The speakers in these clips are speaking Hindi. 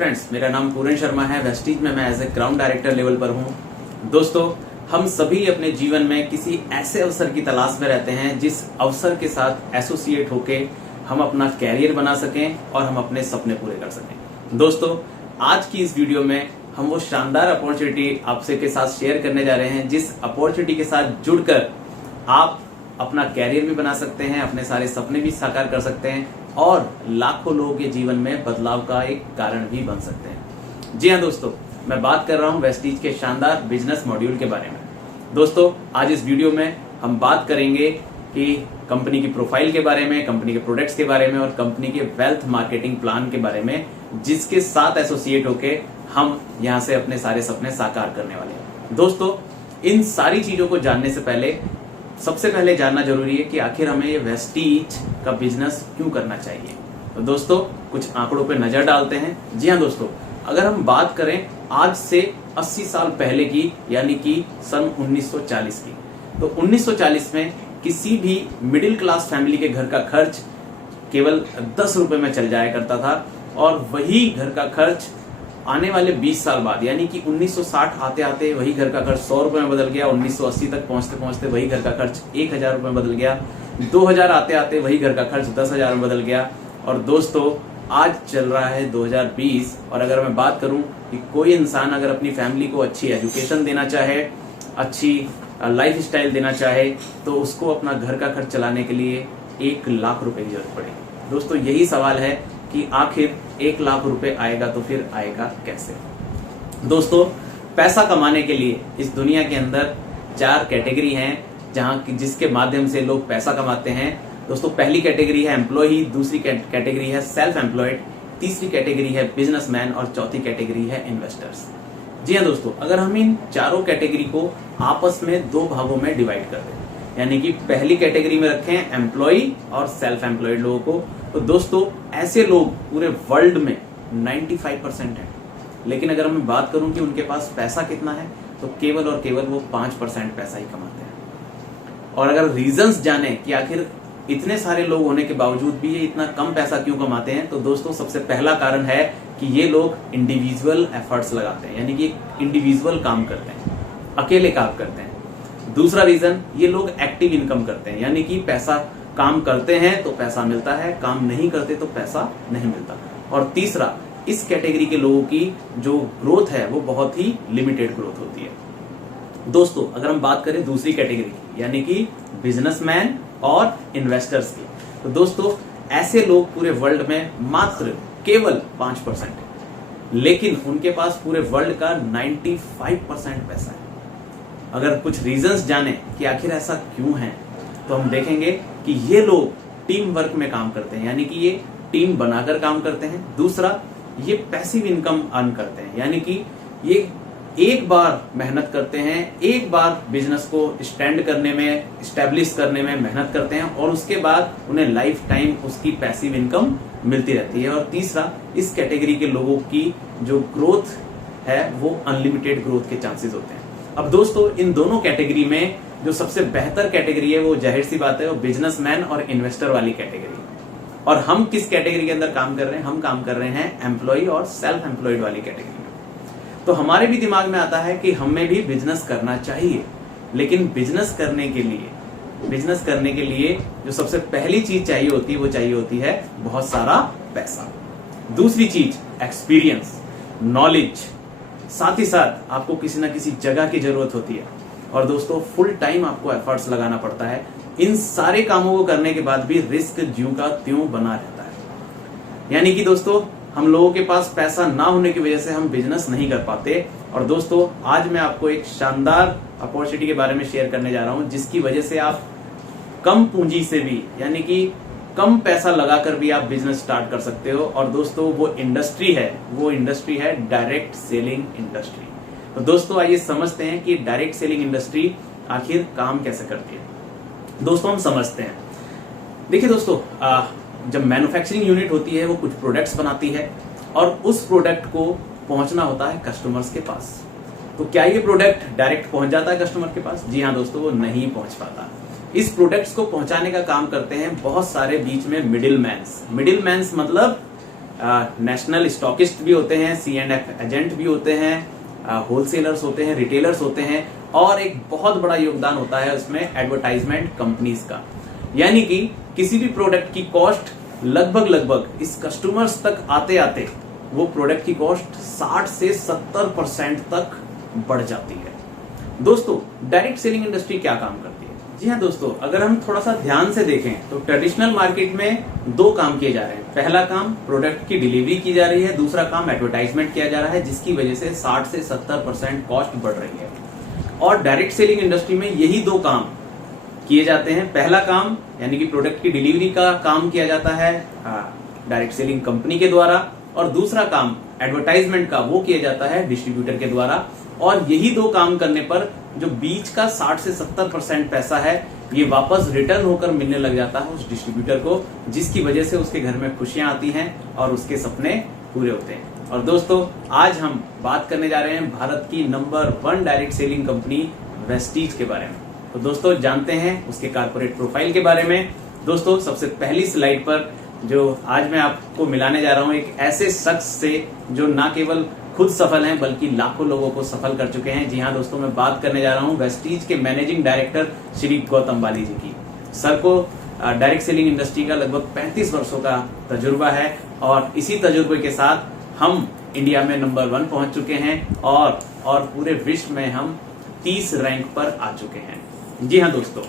फ्रेंड्स, मेरा नाम पूरन शर्मा है। वेस्टीज में मैं as a ground director level पर हूं। दोस्तों, हम सभी अपने जीवन में किसी ऐसे अवसर की तलाश में रहते हैं जिस अवसर के साथ एसोसिएट होके हम अपना कैरियर बना सकें और हम अपने सपने पूरे कर सकें। दोस्तों, आज की इस वीडियो में हम वो शानदार अपॉर्चुनिटी आपसे के साथ शेयर करने जा रहे हैं जिस अपॉर्चुनिटी के साथ जुड़कर आप अपना कैरियर भी बना सकते हैं, अपने सारे सपने भी साकार कर सकते हैं और लाखों लोगों के जीवन में बदलाव का एक कारण भी बन सकते हैं। जी हाँ दोस्तों, मैं बात कर रहा हूं वेस्टीज के शानदार बिजनेस मॉड्यूल के बारे में। दोस्तों, आज इस वीडियो में हम बात करेंगे कि कंपनी की प्रोफाइल के बारे में, कंपनी के प्रोडक्ट्स के बारे में और कंपनी के वेल्थ मार्केटिंग प्लान के बारे में, जिसके साथ एसोसिएट होके हम यहाँ से अपने सारे सपने साकार करने वाले हैं। दोस्तों, इन सारी चीजों को जानने से पहले सबसे पहले जानना जरूरी है कि आखिर हमें ये वेस्टीज का बिजनेस क्यों करना चाहिए। तो दोस्तों, कुछ आंकड़ों पे नजर डालते हैं। जी हाँ दोस्तों, अगर हम बात करें आज से 80 साल पहले की, यानी कि सन 1940 की, तो 1940 में किसी भी मिडिल क्लास फैमिली के घर का खर्च केवल 10 रुपए में चल जाया करता था और वही घर का खर्च आने वाले 20 साल बाद, यानी कि 1960 आते आते वही घर का खर्च 100 रुपए में बदल गया। 1980 तक पहुंचते पहुंचते वही घर का खर्च 1000 रुपए में बदल गया। 2000 आते आते वही घर का खर्च 10,000 में बदल गया। और दोस्तों, आज चल रहा है 2020 और अगर मैं बात करूं कि कोई इंसान अगर अपनी फैमिली को अच्छी एजुकेशन देना चाहे, अच्छी लाइफ स्टाइल देना चाहे, तो उसको अपना घर का खर्च चलाने के लिए 1 लाख रुपए की जरूरत पड़ेगी। दोस्तों, यही सवाल है कि आखिर 1 लाख रुपए आएगा तो फिर आएगा कैसे। दोस्तों, पैसा कमाने के लिए इस दुनिया के अंदर 4 कैटेगरी हैं जहां जिसके माध्यम से लोग पैसा कमाते हैं। दोस्तों, पहली कैटेगरी है एम्प्लॉय, दूसरी कैटेगरी है सेल्फ एम्प्लॉयड, तीसरी कैटेगरी है बिजनेसमैन और चौथी कैटेगरी है इन्वेस्टर्स। जी हाँ दोस्तों, अगर हम इन चारों कैटेगरी को आपस में 2 भागों में डिवाइड कर दें, यानी कि पहली कैटेगरी में रखें एम्प्लॉय और सेल्फ एम्प्लॉयड लोगों को, तो दोस्तों ऐसे लोग पूरे वर्ल्ड में 95% हैं। लेकिन अगर मैं बात करूं कि उनके पास पैसा कितना है, तो केवल और केवल वो 5% पैसा ही कमाते हैं। और अगर रीजंस जाने कि आखिर इतने सारे लोग होने के बावजूद भी ये इतना कम पैसा क्यों कमाते हैं, तो दोस्तों सबसे पहला कारण है कि ये लोग इंडिविजुअल एफर्ट्स लगाते हैं, यानी कि इंडिविजुअल काम करते हैं, अकेले काम करते हैं। दूसरा रीजन, ये लोग एक्टिव इनकम करते हैं, यानी कि पैसा काम करते हैं तो पैसा मिलता है, काम नहीं करते तो पैसा नहीं मिलता। और तीसरा, इस कैटेगरी के लोगों की जो ग्रोथ है वो बहुत ही लिमिटेड ग्रोथ होती है। दोस्तों, अगर हम बात करें दूसरी कैटेगरी की, यानी कि बिजनेसमैन और इन्वेस्टर्स की, तो दोस्तों ऐसे लोग पूरे वर्ल्ड में मात्र केवल 5% है, लेकिन उनके पास पूरे वर्ल्ड का 95% पैसा है। अगर कुछ रीजंस जाने कि आखिर ऐसा क्यों है, तो हम देखेंगे कि ये लोग टीम वर्क में काम करते हैं, यानी कि ये टीम बनाकर काम करते हैं। दूसरा, ये पैसिव इनकम अर्न करते हैं, यानी कि ये एक बार मेहनत करते हैं, एक बार बिजनेस को स्टैंड करने में, स्टैब्लिश करने में मेहनत करते हैं और उसके बाद उन्हें लाइफ टाइम उसकी पैसिव इनकम मिलती रहती है। और तीसरा, इस कैटेगरी के लोगों की जो ग्रोथ है वो अनलिमिटेड ग्रोथ के चांसेस होते हैं। अब दोस्तों, इन दोनों कैटेगरी में जो सबसे बेहतर कैटेगरी है वो जाहिर सी बात है वो बिजनेसमैन और इन्वेस्टर वाली कैटेगरी। और हम किस कैटेगरी के अंदर काम कर रहे हैं? हम काम कर रहे हैं एम्प्लॉय और सेल्फ एम्प्लॉयड वाली कैटेगरी में। तो हमारे भी दिमाग में आता है कि हमें भी बिजनेस करना चाहिए, लेकिन बिजनेस करने के लिए जो सबसे पहली चीज चाहिए होती है वो चाहिए होती है बहुत सारा पैसा। दूसरी चीज एक्सपीरियंस, नॉलेज, साथ ही साथ आपको किसी ना किसी जगह की जरूरत होती है। और दोस्तों, फुल टाइम आपको एफर्ट्स लगाना पड़ता है। इन सारे कामों को करने के बाद भी रिस्क ज्यों का त्यों बना रहता है, यानी कि दोस्तों हम लोगों के पास पैसा ना होने की वजह से हम बिजनेस नहीं कर पाते। और दोस्तों, आज मैं आपको एक शानदार अपॉर्चुनिटी के बारे में शेयर करने जा रहा हूं जिसकी वजह से आप कम पूंजी से भी, यानी कि कम पैसा लगाकर भी आप बिजनेस स्टार्ट कर सकते हो। और दोस्तों, वो इंडस्ट्री है डायरेक्ट सेलिंग इंडस्ट्री। तो दोस्तों, आइए समझते हैं कि डायरेक्ट सेलिंग इंडस्ट्री आखिर काम कैसे करती है। दोस्तों, हम समझते हैं। देखिए दोस्तों, जब मैन्युफैक्चरिंग यूनिट होती है वो कुछ प्रोडक्ट्स बनाती है और उस प्रोडक्ट को पहुंचना होता है कस्टमर्स के पास। तो क्या ये प्रोडक्ट डायरेक्ट पहुंच जाता है कस्टमर के पास? जी हाँ दोस्तों, वो नहीं पहुंच पाता। इस प्रोडक्ट्स को पहुंचाने का काम करते हैं बहुत सारे बीच में मिडिल मैन्स मतलब नेशनल स्टॉकिस्ट भी होते हैं, C&F एजेंट भी होते हैं, होलसेलर्स होते हैं, रिटेलर्स होते हैं, और एक बहुत बड़ा योगदान होता है उसमें एडवर्टाइजमेंट कंपनीज का। यानी कि किसी भी प्रोडक्ट की कॉस्ट लगभग इस कस्टमर्स तक आते आते वो प्रोडक्ट की कॉस्ट 60 से 70% तक बढ़ जाती है। दोस्तों, डायरेक्ट सेलिंग इंडस्ट्री क्या काम करती है? जी हाँ दोस्तों, अगर हम थोड़ा सा ध्यान से देखें तो ट्रेडिशनल मार्केट में दो काम किए जा रहे हैं। पहला काम प्रोडक्ट की डिलीवरी की जा रही है, दूसरा काम एडवर्टाइजमेंट किया जा रहा है, जिसकी वजह से 60 से 70% कॉस्ट बढ़ रही है। और डायरेक्ट सेलिंग इंडस्ट्री में यही दो काम किए जाते हैं। पहला काम यानी कि प्रोडक्ट की डिलीवरी का काम किया जाता है डायरेक्ट सेलिंग कंपनी के द्वारा, और दूसरा काम एडवर्टाइजमेंट का वो किया जाता है डिस्ट्रीब्यूटर के द्वारा। और यही दो काम करने पर जो बीच का 60 से 70% पैसा है ये वापस रिटर्न होकर मिलने लग जाता है उस डिस्ट्रीब्यूटर को, जिसकी वजह से उसके घर में खुशियां आती हैं और उसके सपने पूरे होते हैं। और दोस्तों, आज हम बात करने जा रहे हैं भारत की number 1 direct selling company Vestige के बारे में। तो दोस्तों, जानते हैं उसके कारपोरेट प्रोफाइल के बारे में। दोस्तों, सबसे पहली स्लाइड पर जो आज मैं आपको मिलाने जा रहा हूं एक ऐसे शख्स से जो ना केवल खुद सफल हैं बल्कि लाखों लोगों को सफल कर चुके हैं। जी हाँ दोस्तों, मैं बात करने जा रहा हूं वेस्टीज के मैनेजिंग डायरेक्टर श्री गौतम बाली जी की। सर को डायरेक्ट सेलिंग इंडस्ट्री का लगभग 35 वर्षों का तजुर्बा है, और इसी तजुर्बे के साथ हम इंडिया में नंबर 1 पहुंच चुके हैं और पूरे विश्व में हम 30 रैंक पर आ चुके हैं। जी हाँ दोस्तों,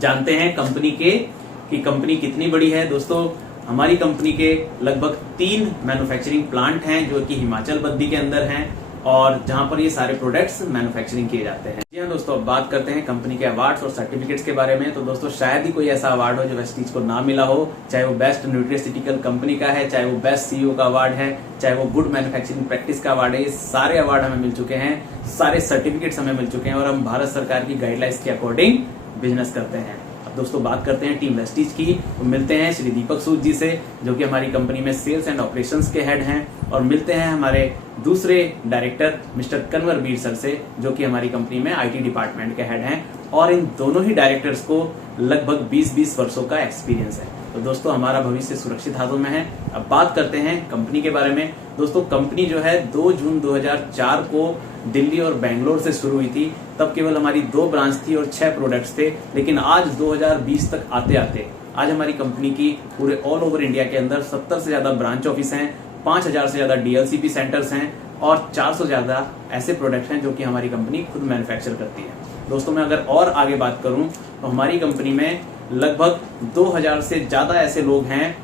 जानते हैं कंपनी की कंपनी कितनी बड़ी है। दोस्तों, हमारी कंपनी के लगभग 3 मैन्युफैक्चरिंग प्लांट हैं जो कि हिमाचल बद्दी के अंदर हैं, और जहां पर ये सारे प्रोडक्ट्स मैन्युफैक्चरिंग किए जाते हैं। जी हाँ दोस्तों, अब बात करते हैं कंपनी के अवार्ड्स और सर्टिफिकेट्स के बारे में। तो दोस्तों, शायद ही कोई ऐसा अवार्ड हो जो वेस्टीज को ना मिला हो, चाहे वो बेस्ट न्यूट्रिसिटिकल कंपनी का है, चाहे वो बेस्ट CEO का अवार्ड है, चाहे वो गुड मैन्युफैक्चरिंग प्रैक्टिस का अवार्ड है। ये सारे अवार्ड हमें मिल चुके हैं, सारे सर्टिफिकेट्स हमें मिल चुके हैं, और हम भारत सरकार की गाइडलाइंस के अकॉर्डिंग बिजनेस करते हैं। दोस्तों, बात करते हैं टीम वेस्टीज की। तो मिलते हैं श्री दीपक सूद जी से, जो कि हमारी कंपनी में सेल्स एंड ऑपरेशंस के हेड हैं, और मिलते हैं हमारे दूसरे डायरेक्टर मिस्टर कन्वर वीर सर से, जो कि हमारी कंपनी में IT डिपार्टमेंट के हेड हैं, और इन दोनों ही डायरेक्टर्स को लगभग 20 वर्षों का एक्सपीरियंस है। तो दोस्तों, हमारा भविष्य सुरक्षित हाथों में है। अब बात करते हैं कंपनी के बारे में। दोस्तों, कंपनी जो है 2 जून 2004 को दिल्ली और बेंगलोर से शुरू हुई थी। तब केवल हमारी 2 ब्रांच थी और 6 प्रोडक्ट्स थे, लेकिन आज 2020 तक आते आते आज हमारी कंपनी की पूरे ऑल ओवर इंडिया के अंदर 70 से ज्यादा ब्रांच ऑफिस हैं, 5000 से ज्यादा DLCP सेंटर्स हैं, और 400 से ज्यादा ऐसे प्रोडक्ट्स हैं जो कि हमारी कंपनी खुद मैन्युफैक्चर करती है। दोस्तों, मैं अगर और आगे बात करूं तो हमारी कंपनी में लगभग 2000 से ज्यादा ऐसे लोग हैं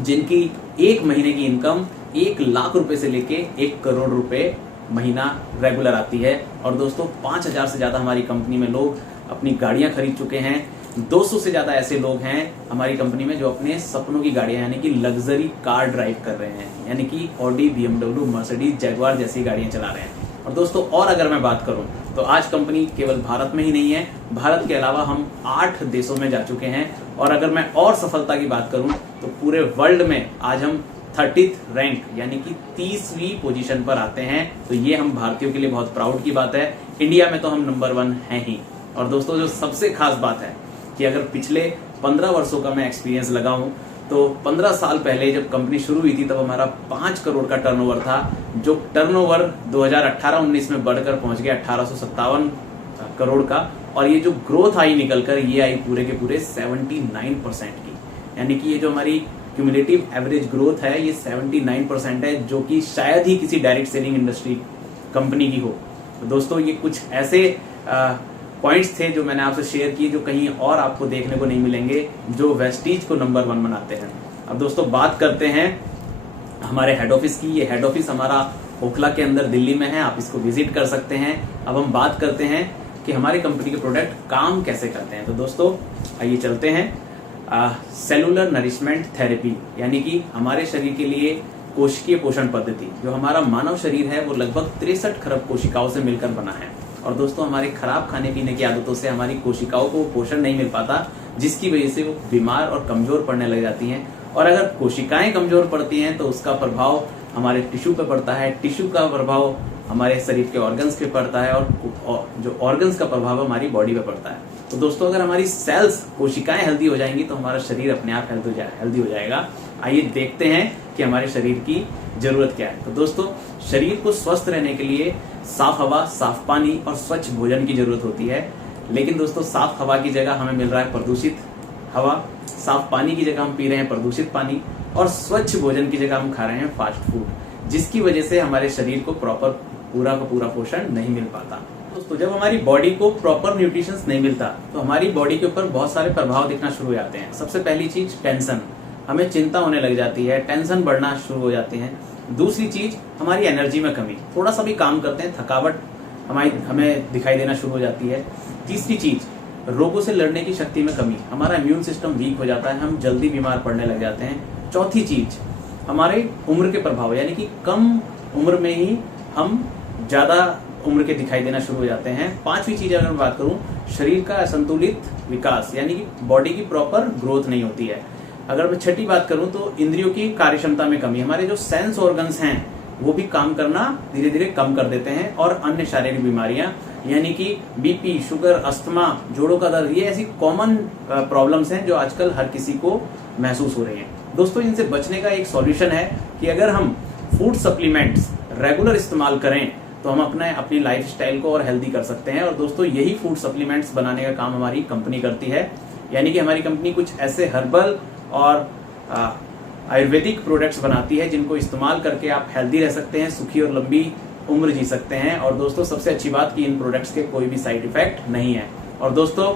जिनकी एक महीने की इनकम 1 लाख रुपए से लेके 1 करोड़ रुपए महीना रेगुलर आती है। और दोस्तों, 5000 से ज्यादा हमारी कंपनी में लोग अपनी गाड़ियां खरीद चुके हैं। 200 से ज्यादा ऐसे लोग हैं हमारी कंपनी में जो अपने सपनों की गाड़ियां यानी कि लग्जरी कार ड्राइव कर रहे हैं, यानी कि ऑडी, BMW, मर्सिडीज, जैगुआर जैसी गाड़ियां चला रहे हैं। और दोस्तों, और अगर मैं बात करूं तो आज कंपनी केवल भारत में ही नहीं है, भारत के अलावा हम 8 देशों में जा चुके हैं। और अगर मैं और सफलता की बात करूं तो पूरे वर्ल्ड में आज हम 30th रैंक यानी कि 30वीं पोजीशन पर आते हैं। तो ये हम भारतीयों के लिए बहुत प्राउड की बात है। इंडिया में तो हम नंबर 1 हैं ही। और दोस्तों, जो सबसे खास बात है कि अगर पिछले 15 वर्षों का मैं एक्सपीरियंस लगाऊं तो 15 साल पहले जब कंपनी शुरू हुई थी तब हमारा 5 करोड़ का टर्नओवर था, जो टर्नओवर 2018-19 में बढ़कर पहुंच गया 1857 करोड़ का। और ये जो ग्रोथ आई निकलकर ये आई पूरे के पूरे 79% की, यानी कि ये जो हमारी क्यूमुलेटिव एवरेज ग्रोथ है ये 79% है, जो कि शायद ही किसी डायरेक्ट सेलिंग इंडस्ट्री कंपनी की हो। तो दोस्तों, ये कुछ ऐसे पॉइंट्स थे जो मैंने आपसे शेयर किए जो कहीं और आपको देखने को नहीं मिलेंगे, जो वेस्टीज को नंबर 1 बनाते हैं। अब दोस्तों, बात करते हैं हमारे हेड ऑफिस की। ये हेड ऑफिस हमारा ओखला के अंदर दिल्ली में है, आप इसको विजिट कर सकते हैं। अब हम बात करते हैं कि हमारी कंपनी के प्रोडक्ट काम कैसे करते हैं। तो दोस्तों, आइए चलते हैं। सेलुलर नरिशमेंट थेरेपी यानी कि हमारे शरीर के लिए कोशिकीय पोषण पद्धति। जो हमारा मानव शरीर है वो लगभग 63 खरब कोशिकाओं से मिलकर बना है। और दोस्तों, हमारे खराब खाने पीने की आदतों से हमारी कोशिकाओं को पोषण नहीं मिल पाता, जिसकी वजह से वो बीमार और कमजोर पड़ने लग जाती हैं। और अगर कोशिकाएं कमजोर पड़ती हैं तो उसका प्रभाव हमारे टिश्यू पे पड़ता है, टिश्यू का प्रभाव हमारे शरीर के ऑर्गन्स पे पड़ता है, और जो ऑर्गन्स का प्रभाव हमारी बॉडी पे पड़ता है। तो दोस्तों, अगर हमारी सेल्स कोशिकाएं हेल्दी हो जाएंगी तो हमारा शरीर अपने आप हेल्दी हो जाएगा। आइए देखते हैं कि हमारे शरीर की जरूरत क्या है। तो दोस्तों, शरीर को स्वस्थ रहने के लिए साफ हवा, साफ पानी और स्वच्छ भोजन की जरूरत होती है। लेकिन दोस्तों, साफ हवा की जगह हमें मिल रहा है प्रदूषित हवा, साफ पानी की जगह हम पी रहे हैं प्रदूषित पानी, और स्वच्छ भोजन की जगह हम खा रहे हैं फास्ट फूड, जिसकी वजह से हमारे शरीर को प्रॉपर पूरा का पूरा पोषण नहीं मिल पाता। दोस्तों, जब हमारी बॉडी को प्रॉपर न्यूट्रिशंस नहीं मिलता तो हमारी बॉडी के ऊपर बहुत सारे प्रभाव दिखना शुरू हो जाते हैं। सबसे पहली चीज टेंशन, हमें चिंता होने लग जाती है, टेंशन बढ़ना शुरू हो जाती है। दूसरी चीज, हमारी एनर्जी में कमी, थोड़ा सा भी काम करते हैं थकावट हमें दिखाई देना शुरू हो जाती है। तीसरी चीज, रोगों से लड़ने की शक्ति में कमी, हमारा इम्यून सिस्टम वीक हो जाता है, हम जल्दी बीमार पड़ने लग जाते हैं। चौथी चीज, हमारे उम्र के प्रभाव, यानी कि कम उम्र में ही हम ज्यादा उम्र के दिखाई देना शुरू हो जाते हैं। पांचवी चीज अगर मैं बात करूं, शरीर का असंतुलित विकास, यानी कि बॉडी की प्रॉपर ग्रोथ नहीं होती है। अगर मैं छठी बात करूं तो इंद्रियों की कार्यक्षमता में कमी, हमारे जो सेंस ऑर्गन्स हैं वो भी काम करना धीरे धीरे कम कर देते हैं। और अन्य शारीरिक बीमारियां, यानी कि बीपी, शुगर, अस्थमा, जोड़ों का दर्द, ये ऐसी कॉमन प्रॉब्लम्स हैं जो आजकल हर किसी को महसूस हो रही हैं। दोस्तों, इनसे बचने का एक सॉल्यूशन है कि अगर हम फूड सप्लीमेंट्स रेगुलर इस्तेमाल करें तो हम अपनी लाइफस्टाइल को और हेल्दी कर सकते हैं। और दोस्तों, यही फूड सप्लीमेंट्स बनाने का काम हमारी कंपनी करती है, यानी कि हमारी कंपनी कुछ ऐसे हर्बल और आयुर्वेदिक प्रोडक्ट्स बनाती है जिनको इस्तेमाल करके आप हेल्दी रह सकते हैं, सुखी और लंबी उम्र जी सकते हैं। और दोस्तों, सबसे अच्छी बात कि इन प्रोडक्ट्स के कोई भी साइड इफेक्ट नहीं है। और दोस्तों,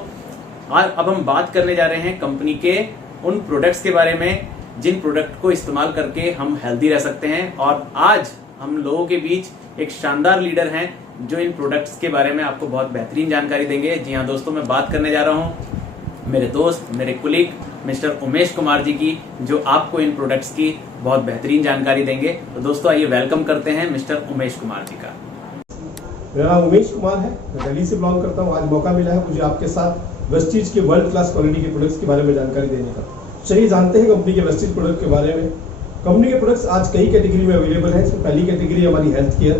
अब हम बात करने जा रहे हैं कंपनी के उन प्रोडक्ट्स के बारे में जिन प्रोडक्ट को इस्तेमाल करके हम हेल्दी रह सकते हैं। और आज हम लोगों के बीच एक शानदार लीडर हैं जो इन प्रोडक्ट्स के बारे में आपको बहुत बेहतरीन जानकारी देंगे। जी हाँ दोस्तों, मैं बात करने जा रहा हूँ मेरे दोस्त, मेरे कुलीग मिस्टर उमेश कुमार जी की, जो आपको इन प्रोडक्ट्स की बहुत बेहतरीन जानकारी देंगे। तो दोस्तों, आइए वेलकम करते हैं मिस्टर उमेश कुमार जी का। मेरा नाम उमेश कुमार है, मैं दिल्ली से बिलोंग करता हूँ। आज मौका मिला है मुझे आपके साथ वेस्टीज के वर्ल्ड क्लास क्वालिटी के प्रोडक्ट्स के बारे में जानकारी देने का। चलिए जानते हैं कंपनी के वेस्टीज प्रोडक्ट के बारे में। कंपनी के प्रोडक्ट्स आज कई कैटेगरी में अवेलेबल है। इसमें पहली कैटेगरी हमारी health care,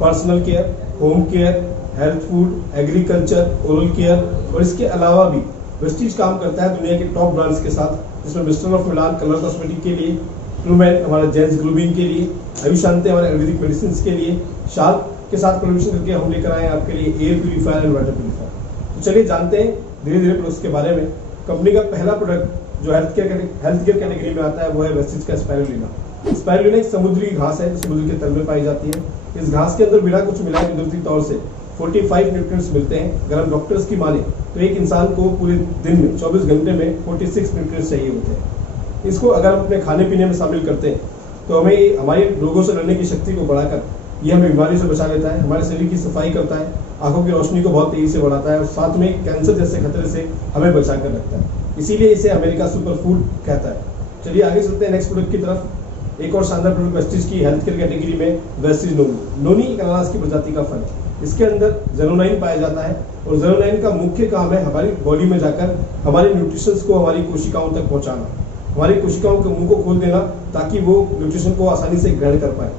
personal care, home care, health food, agriculture, oral care, और इसके अलावा भी वेस्टीज काम करता है दुनिया के टॉप ब्रांड्स के साथ, जिसमें mister of Milan colour cosmetic के लिए, ट्रूमैन हमारा जेंट्स ग्रूमिंग के लिए, अभिशांति हमारे आयुर्वेदिक मेडिसिन के लिए, शार्प के साथ कोलैबोरेशन करके हम लेकर आए हैं आपके लिए air purifier and water purifier. तो चलिए जानते हैं धीरे धीरे प्रोडक्ट्स के बारे में। कंपनी का पहला प्रोडक्ट जो हेल्थ केयर कैटेगरी में आता है वो है वेस्टीज का स्पाइरुलिना। स्पाइरुलिना एक समुद्री घास है जो समुद्र के तल में पाई जाती है। इस घास के अंदर बिना कुछ मिलाए कुदरती तौर से 45 न्यूट्रिएंट्स मिलते हैं। अगर हम डॉक्टर्स की माने तो एक इंसान को पूरे दिन में 24 घंटे में 46 न्यूट्रिएंट्स चाहिए होते हैं। इसको अगर हम अपने खाने पीने में शामिल करते हैं तो हमें हमारी रोगों से लड़ने की शक्ति को बढ़ाकर ये हमें बीमारी से बचा लेता है, हमारे शरीर की सफाई करता है, आंखों की रोशनी को बहुत तेजी से बढ़ाता है और साथ में कैंसर जैसे खतरे से हमें बचा कर रखता है। इसीलिए इसे अमेरिका सुपर फूड कहता है। चलिए आगे चलते हैं नेक्स्ट प्रोडक्ट की तरफ। एक और शानदार प्रोडक्ट वेस्टीज की हेल्थ केयर कैटेगरी में वेस्टीज नोनी। नोनी एक अनानास की प्रजाति का फल है। इसके अंदर जेनोनाइन पाया जाता है और जेनोनाइन का मुख्य काम है हमारी बॉडी में जाकर हमारे न्यूट्रिशंस को हमारी कोशिकाओं तक पहुंचाना, हमारी कोशिकाओं के मुंह को खोल देना ताकि वो न्यूट्रिशन को आसानी से ग्रहण कर पाए।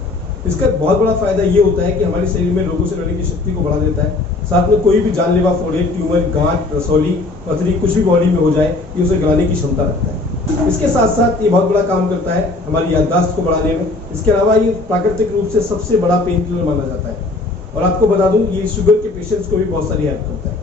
इसका बहुत बड़ा फायदा ये होता है कि हमारे शरीर में रोगों से लड़ने की शक्ति को बढ़ा देता है। साथ में कोई भी जानलेवा फोड़े, ट्यूमर, गांठ, रसौली, पथरी कुछ भी बॉडी में हो जाए ये उसे गिराने की क्षमता रखता है। इसके साथ साथ ये बहुत बड़ा काम करता है हमारी याददाश्त को बढ़ाने में। इसके अलावा ये प्राकृतिक रूप से सबसे बड़ा पेन किलर माना जाता है और आपको बता दूं ये शुगर के पेशेंट्स को भी बहुत सारी हेल्प करता है।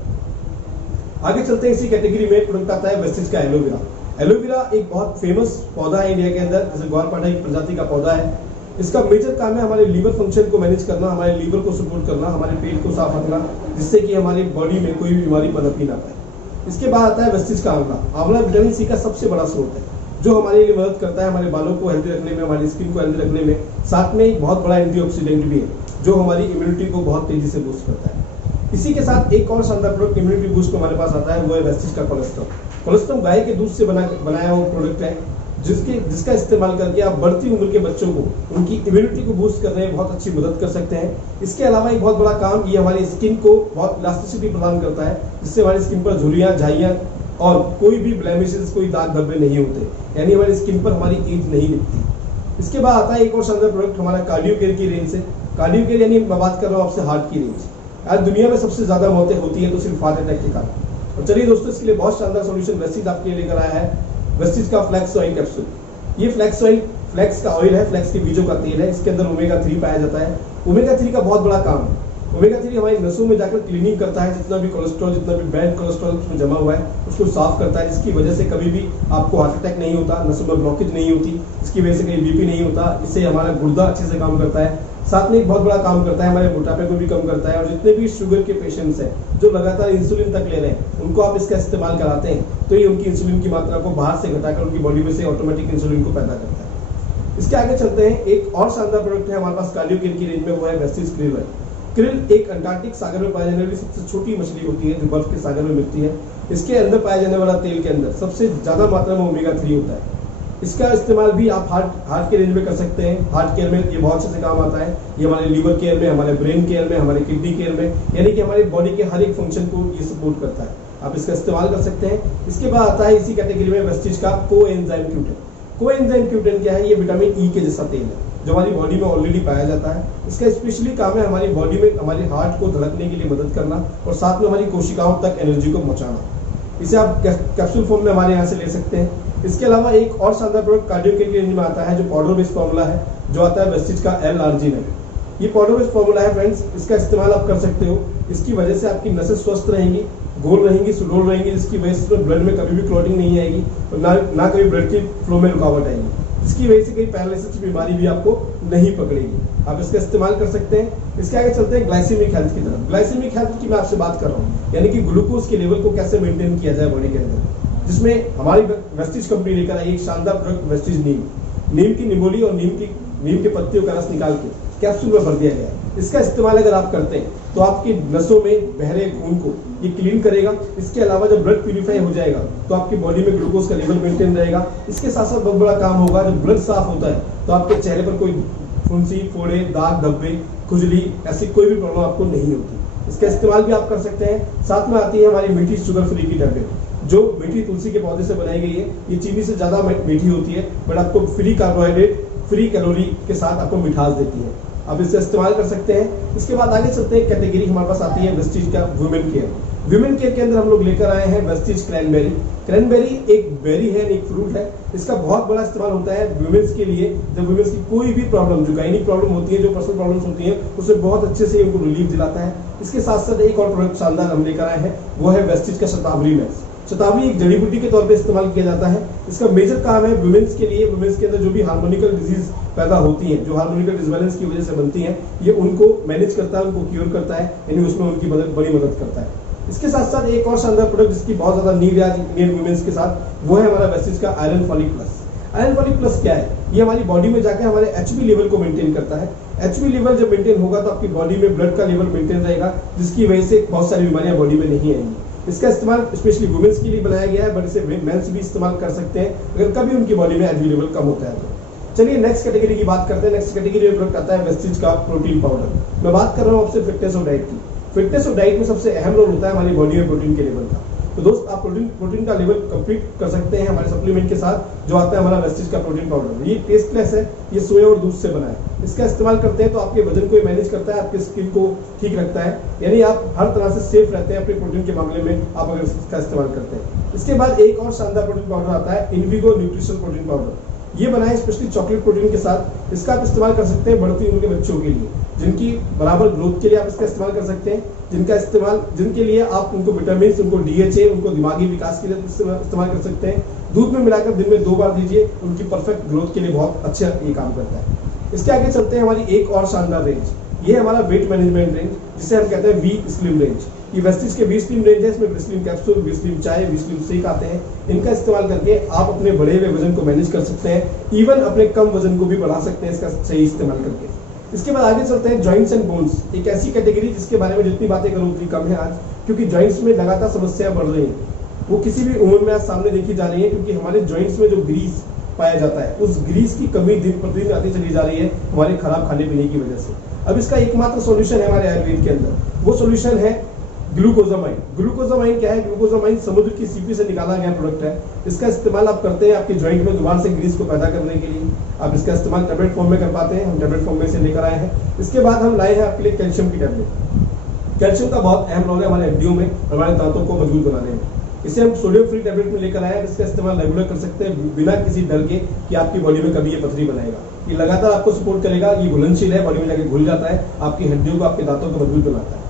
आगे चलते हैं, इसी कैटेगरी में प्रोडक्ट आता है वेस्टीज का एलोवेरा। एलोवेरा एक बहुत फेमस पौधा है इंडिया के अंदर, जैसे ग्वारपाठा एक प्रजाति का पौधा है। इसका मेजर काम है हमारे लीवर फंक्शन को मैनेज करना, हमारे लीवर को सपोर्ट करना, हमारे पेट को साफ रखना, जिससे कि हमारी बॉडी में कोई भी बीमारी पनप ही ना पाए। इसके बाद आता है वेस्टीज का आंवला। आंवला विटामिन सी का सबसे बड़ा स्रोत है जो हमारे लिए मदद करता है हमारे बालों को हेल्दी रखने में, हमारी स्किन को हेल्दी रखने में। साथ में एक बहुत बड़ा एंटीऑक्सीडेंट भी है जो हमारी इम्यूनिटी को बहुत तेजी से बूस्ट करता है। इसी के साथ एक और शानदार प्रोडक्ट इम्यूनिटी बूस्ट हमारे पास आता है, वो है वेस्टीज का कोलेस्ट्रॉल। कोलेस्ट्रॉल गाय के दूध से बनाया हुआ प्रोडक्ट है जिसका इस्तेमाल करके आप बढ़ती उम्र के बच्चों को उनकी इम्यूनिटी को बूस्ट करने में बहुत अच्छी मदद कर सकते हैं। इसके अलावा एक बहुत बड़ा काम ये हमारी स्किन को बहुत इलास्टिसिटी प्रदान करता है, जिससे हमारी स्किन पर झुर्रियां, झाइयां और कोई भी ब्लेमिशेस, कोई दाग धब्बे नहीं होते, यानी हमारी स्किन पर हमारी एज नहीं दिखती। इसके बाद आता है एक और शानदार प्रोडक्ट हमारा कार्डियो केयर की रेंज से। कार्डियो केयर यानी मैं बात कर रहा हूँ आपसे हार्ट की रेंज। आज दुनिया में सबसे ज्यादा मौतें होती है तो सिर्फ हार्ट अटैक के कारण। और चलिए दोस्तों, इसके लिए बहुत शानदार सोल्यूशन वेस्टीज आपके लिए लेकर आया है, वेस्टीज का फ्लैक्स ऑयल कैप्सूल। ये फ्लैक्स का ऑयल है, फ्लैक्स के बीजों का तेल है। इसके अंदर ओमेगा 3 पाया जाता है। ओमेगा 3 का बहुत बड़ा काम है। ओमेगा 3 हमारी नसों में जाकर क्लीनिंग करता है, जितना भी कोलेस्ट्रॉल, जितना भी बैड कोलेस्ट्रॉल उसमें जमा हुआ है उसको साफ करता है, जिसकी वजह से कभी भी आपको हार्ट अटैक नहीं होता, नसों में ब्लॉकेज नहीं होती, इसकी वजह से कहीं बीपी नहीं होता। इससे हमारा गुर्दा अच्छे से काम करता है। साथ में एक बहुत बड़ा काम करता है, हमारे मोटापे को भी कम करता है। और जितने भी शुगर के पेशेंट्स हैं जो लगातार इंसुलिन तक ले रहे हैं, उनको आप इसका इस्तेमाल कराते हैं तो ये उनकी इंसुलिन की मात्रा को बाहर से घटाकर उनकी बॉडी में से ऑटोमेटिक इंसुलिन को पैदा करता है। इसके आगे चलते हैं, एक और शानदार प्रोडक्ट है हमारे पास कार्डियो केयर की रेंज में, वो है वेस्टिज क्रिल ऑयल। क्रिल एक अंटार्कटिक सागर में पाई जाने वाली सबसे छोटी मछली होती है जो बर्फ के सागर में मिलती है। इसके अंदर पाया जाने वाला तेल के अंदर सबसे ज्यादा मात्रा में ओमेगा 3 होता है। इसका इस्तेमाल भी आप हार्ट के रेंज में कर सकते हैं। हार्ट केयर में ये बहुत अच्छे से काम आता है। ये हमारे लीवर केयर में, हमारे ब्रेन केयर में, हमारे किडनी केयर में, यानी कि हमारी बॉडी के हर एक फंक्शन को ये सपोर्ट करता है। आप इसका इस्तेमाल कर सकते हैं। इसके बाद आता है इसी कैटेगरी में वेस्टिज का कोएंजाइम Q10। कोएंजाइम Q10 क्या है? ये विटामिन ई के जैसा तेल है जो हमारी बॉडी में ऑलरेडी पाया जाता है। इसका स्पेशली काम है हमारी बॉडी में हमारे हार्ट को धड़कने के लिए मदद करना और साथ में हमारी कोशिकाओं तक एनर्जी को पहुंचाना। इसे आप कैप्सूल फॉर्म में हमारे यहाँ से ले सकते हैं। इसके अलावा एक और शानदार प्रोडक्ट कार्डियो केयर की रेंज में आता है जो पाउडर बेस्ड फॉर्मूला है, जो आता है वेस्टिज का L-आर्जिनिन। ये पाउडर बेस्ड फॉर्मूला है फ्रेंड्स, इसका इस्तेमाल आप कर सकते हो। इसकी वजह से आपकी नसें स्वस्थ रहेंगी, गोल रहेंगी, सुडौल रहेंगी, जिसकी वजह से ब्लड में कभी भी क्लॉटिंग नहीं आएगी और ना कभी ब्लड की फ्लो में रुकावट आएगी, जिसकी वजह से कहीं पैरालिसिस की बीमारी भी आपको नहीं पकड़ेगी। आप इसका इस्तेमाल कर सकते हैं। इसके आगे चलते हैं ग्लाइसेमिक हेल्थ की तरफ। ग्लाइसेमिक हेल्थ की मैं आपसे बात कर रहा हूँ, यानी कि ग्लूकोज के लेवल को कैसे मेंटेन किया जाए बॉडी के अंदर, जिसमें हमारी वेस्टिज कंपनी लेकर आई एक शानदार प्रोडक्ट वेस्टिज नीम की निमोली और नीम के पत्तियों का रस निकाल के कैप्सूल में भर दिया गया है। इसका इस्तेमाल अगर आप करते हैं तो आपकी नसों में बह रहे खून को ये क्लीन करेगा। इसके अलावा जब ब्लड प्यूरिफाई हो जाएगा तो आपकी बॉडी में ग्लूकोज का लेवल मेंटेन रहेगा। इसके साथ साथ बहुत बड़ा काम होगा, जब ब्लड साफ होता है तो आपके चेहरे पर कोई फुंसी, फोड़े, दाग, धब्बे, खुजली ऐसी कोई भी प्रॉब्लम आपको नहीं होती। इसका इस्तेमाल भी आप कर सकते हैं। साथ में आती है हमारी मीठी शुगर फ्री की टैबलेट, जो मीठी तुलसी के पौधे से बनाई गई है। ये चीनी से ज्यादा मीठी होती है, बट आपको फ्री कार्बोहाइड्रेट, फ्री कैलोरी के साथ आपको मिठास देती है। आप इसे इस्तेमाल कर सकते हैं। इसके बाद आगे चलते हैं, कैटेगरी हमारे पास आती है वेस्टिज का वुमेन केयर। वुमेन केयर के अंदर हम लोग लेकर आए हैं वेस्टिज क्रैनबेरी। क्रैनबेरी एक बेरी है, एक फ्रूट है। इसका बहुत बड़ा इस्तेमाल होता है वुमेन्स के लिए। जब वुमेन्स की कोई भी प्रॉब्लम, जो गायनिक प्रॉब्लम होती है, जो पर्सनल प्रॉब्लम्स होती हैं, उससे बहुत अच्छे से उनको रिलीफ दिलाता है। इसके साथ साथ एक और प्रोडक्ट शानदार हम लेकर आए हैं, वो है वेस्टिज का शतावरी मैक्स। शतावरी एक जड़ी बूटी के तौर पे इस्तेमाल किया जाता है। इसका मेजर काम है वुमेन्स के लिए, वुमेन्स के अंदर जो भी हार्मोनिकल डिजीज पैदा होती हैं, जो हार्मोनिकल डिसबैलेंस की वजह से बनती हैं, ये उनको मैनेज करता है, उनको क्योर करता है, यानी उसमें उनकी बड़ी मदद करता है। इसके साथ साथ एक और शानदार प्रोडक्ट जिसकी बहुत ज्यादा नीड है आज इंडियन वुमेन्स के साथ, वो है हमारा वेस्टिज का iron folic plus. Iron folic plus क्या है? ये हमारी बॉडी में जाकर हमारे HB लेवल को मेंटेन करता है। HB लेवल जब मेंटेन होगा तो आपकी बॉडी में ब्लड का लेवल मेंटेन रहेगा, जिसकी वजह से बहुत सारी बीमारियां बॉडी में नहीं आएंगी। इसका इस्तेमाल स्पेशली वुमेन्स के लिए बनाया गया है, बट इसे मेंस भी इस्तेमाल कर सकते हैं अगर कभी उनकी बॉडी में HB लेवल कम होता है तो। चलिए नेक्स्ट कैटेगरी की बात करते हैं। नेक्स्ट कैटेगरी में प्रोडक्ट आता है वेस्टिज का प्रोटीन पाउडर। मैं बात कर रहा हूँ आपसे फिटनेस और डाइट की। फिटनेस और डाइट में सबसे अहम रोल होता है हमारी बॉडी में प्रोटीन के लेवल का। तो दोस्त, आप प्रोटीन का लेवल कंप्लीट कर सकते हैं हमारे सप्लीमेंट के साथ, जो आता है हमारा वेस्टिज का प्रोटीन पाउडर। ये टेस्टलेस है, ये सोया और दूध से बना है। इसका इस्तेमाल करते हैं तो आपके वजन को मैनेज करता है, आपके स्किन को ठीक रखता है, यानी आप हर तरह से सेफ रहते हैं अपने प्रोटीन के मामले में, आप अगर इसका इस्तेमाल करते हैं। इसके बाद एक और शानदार प्रोटीन पाउडर आता है इनविगो न्यूट्रिशन प्रोटीन पाउडर। ये बना है स्पेशली चॉकलेट प्रोटीन के साथ। इसका आप इस्तेमाल कर सकते हैं बढ़ती उम्र के बच्चों के लिए, जिनकी बराबर ग्रोथ के लिए आप इसका इस्तेमाल कर सकते हैं, जिनके लिए आप उनको विटामिन, उनको DHA, उनको दिमागी विकास के लिए इस्तेमाल कर सकते हैं। दूध में मिलाकर दिन में 2 बार दीजिए, उनकी परफेक्ट ग्रोथ के लिए बहुत अच्छा ये काम करता है। इसके आगे चलते हैं हमारी एक और शानदार रेंज, ये हमारा वेट मैनेजमेंट रेंज, जिसे हम कहते हैं वी स्लिम रेंज। ये वेस्टिज के 20 स्लिम रेंज है। इसमें 20 स्लिम कैप्सूल, 20 स्लिम चाय, 20 स्लिम शेक आते हैं। इनका इस्तेमाल करके आप अपने बढ़े हुए वजन को मैनेज कर सकते हैं, इवन अपने कम वजन को भी बढ़ा सकते हैं इसका सही इस्तेमाल करके। इसके बाद आगे चलते हैं जॉइंट्स एंड बोन्स, एक ऐसी कैटेगरी जिसके बारे में जितनी बातें करूं उतनी कम है आज, क्योंकि जॉइंट्स में लगातार समस्याएं बढ़ रही हैं। वो किसी भी उम्र में आज सामने देखी जा रही है, क्योंकि हमारे जॉइंट्स में जो ग्रीस पाया जाता है, उस ग्रीस की कमी दिन प्रतिदिन आती चली जा रही है हमारे खराब खाने पीने की वजह से। अब इसका एकमात्र सॉल्यूशन है हमारे आयुर्वेद के अंदर, वो सॉल्यूशन है ग्लूकोजामाइन। ग्लूकोजामाइन क्या है? ग्लूकोजामाइन समुद्र की सीपी से निकाला गया प्रोडक्ट है। इसका इस्तेमाल आप करते हैं आपके जॉइंट में दोबारा से ग्रीस को पैदा करने के लिए। आप इसका इस्तेमाल टैबलेट फॉर्म में कर पाते हैं, हम टैबलेट फॉर्म में से लेकर आए हैं। इसके बाद हम लाए हैं आपके लिए कैल्शियम की टैबलेट। कैल्शियम का बहुत अहम रोल है हमारे हड्डियों में, हमारे दांतों को मजबूत बनाने में। इसे हम सोडियम फ्री टैबलेट में लेकर आए हैं। इसका इस्तेमाल रेगुलर कर सकते हैं बिना किसी डर के कि आपकी बॉडी में कभी ये पथरी बनाएगा। ये लगातार आपको सपोर्ट करेगा, ये घुलनशील है, बॉडी में जाके घुल जाता है, आपकी हड्डियों को, आपके दांतों को मजबूत बनाता है।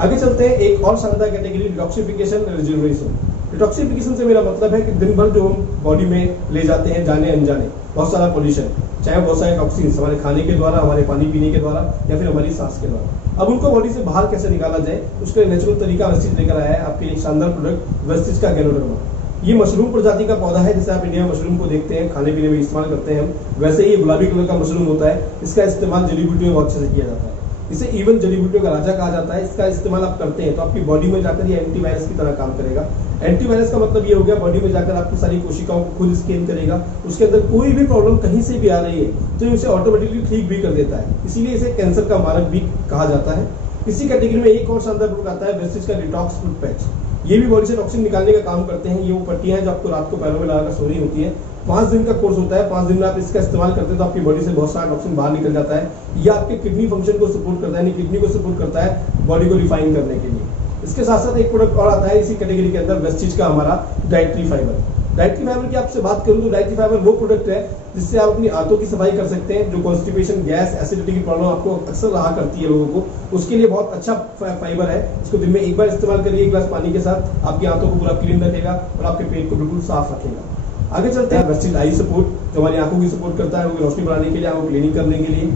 आगे चलते हैं एक और शानदार कैटेगरी, डिटॉक्सिफिकेशन और रिजुविनेशन। डिटॉक्सिफिकेशन से मेरा मतलब है कि दिन भर जो हम बॉडी में ले जाते हैं जाने अनजाने बहुत सारा पोल्यूशन, चाहे बहुत सारे टॉक्सिन्स हमारे खाने के द्वारा, हमारे पानी पीने के द्वारा या फिर हमारी सांस के द्वारा, अब उनको बॉडी से बाहर कैसे निकाला जाए उसका नेचुरल तरीका वेस्टीज लेकर आया है आपके लिए एक शानदार प्रोडक्ट, वेस्टीज का गैनोडर्मा। ये मशरूम प्रजाति का पौधा है, जैसे आप इंडिया में मशरूम को देखते हैं, खाने पीने में इस्तेमाल करते हैं हम, वैसे ही ये गुलाबी कलर का मशरूम होता है। इसका इस्तेमाल जड़ी बूटियों में बहुत अच्छे से किया जाता है। इसे इवन जड़ी बूटियों का राजा कहा जाता है। इसका इस्तेमाल आप करते हैं तो आपकी बॉडी में जाकर ये एंटीवायरस की तरह काम करेगा। एंटीवायरस का मतलब ये हो गया बॉडी में जाकर आपकी सारी कोशिकाओं को खुद स्कैन करेगा, उसके अंदर कोई भी प्रॉब्लम कहीं से भी आ रही है तो इसे ऑटोमेटिकली ठीक भी कर देता है। इसीलिए इसे कैंसर का मारक भी कहा जाता है। इसी कैटेगरी में एक और शानदार प्रोडक्ट आता है वेस्टीज का डिटॉक्स फुट पैच। ये भी बॉडी से टॉक्सिन निकालने का काम करते हैं। ये वो पट्टियां हैं जो आपको रात को पैरों में लगाकर सोनी होती है। 5 दिन का कोर्स होता है। 5 दिन में आप इसका इस्तेमाल करते हैं तो आपकी बॉडी से बहुत सारा टॉक्सिन बाहर निकल जाता है। यह आपके किडनी फंक्शन को सपोर्ट करता है, यानी किडनी को सपोर्ट करता है बॉडी को रिफाइन करने के लिए। इसके साथ साथ एक प्रोडक्ट और आता है इसी कैटेगरी के अंदर, वेस्टीज का हमारा डाइटरी फाइबर। डाइटरी फाइबर की आपसे बात करूं तो डाइटरी फाइबर वो प्रोडक्ट है जिससे आप अपनी आंतों की सफाई कर सकते हैं। जो कॉन्स्टिपेशन, गैस, एसिडिटी की प्रॉब्लम आपको अक्सर रहा करती है लोगों को, उसके लिए बहुत अच्छा फाइबर है। इसको दिन में एक बार इस्तेमाल करिए, एक गिलास पानी के साथ, आपकी आंतों को पूरा क्लीन रखेगा और आपके पेट को बिल्कुल साफ रखेगा। आगे चलते हैं वेस्टीज आई सपोर्ट, जो हमारी आंखों की सपोर्ट करता है, उनकी रोशनी बढ़ाने के लिए, आंखों क्लीनिंग करने के लिए।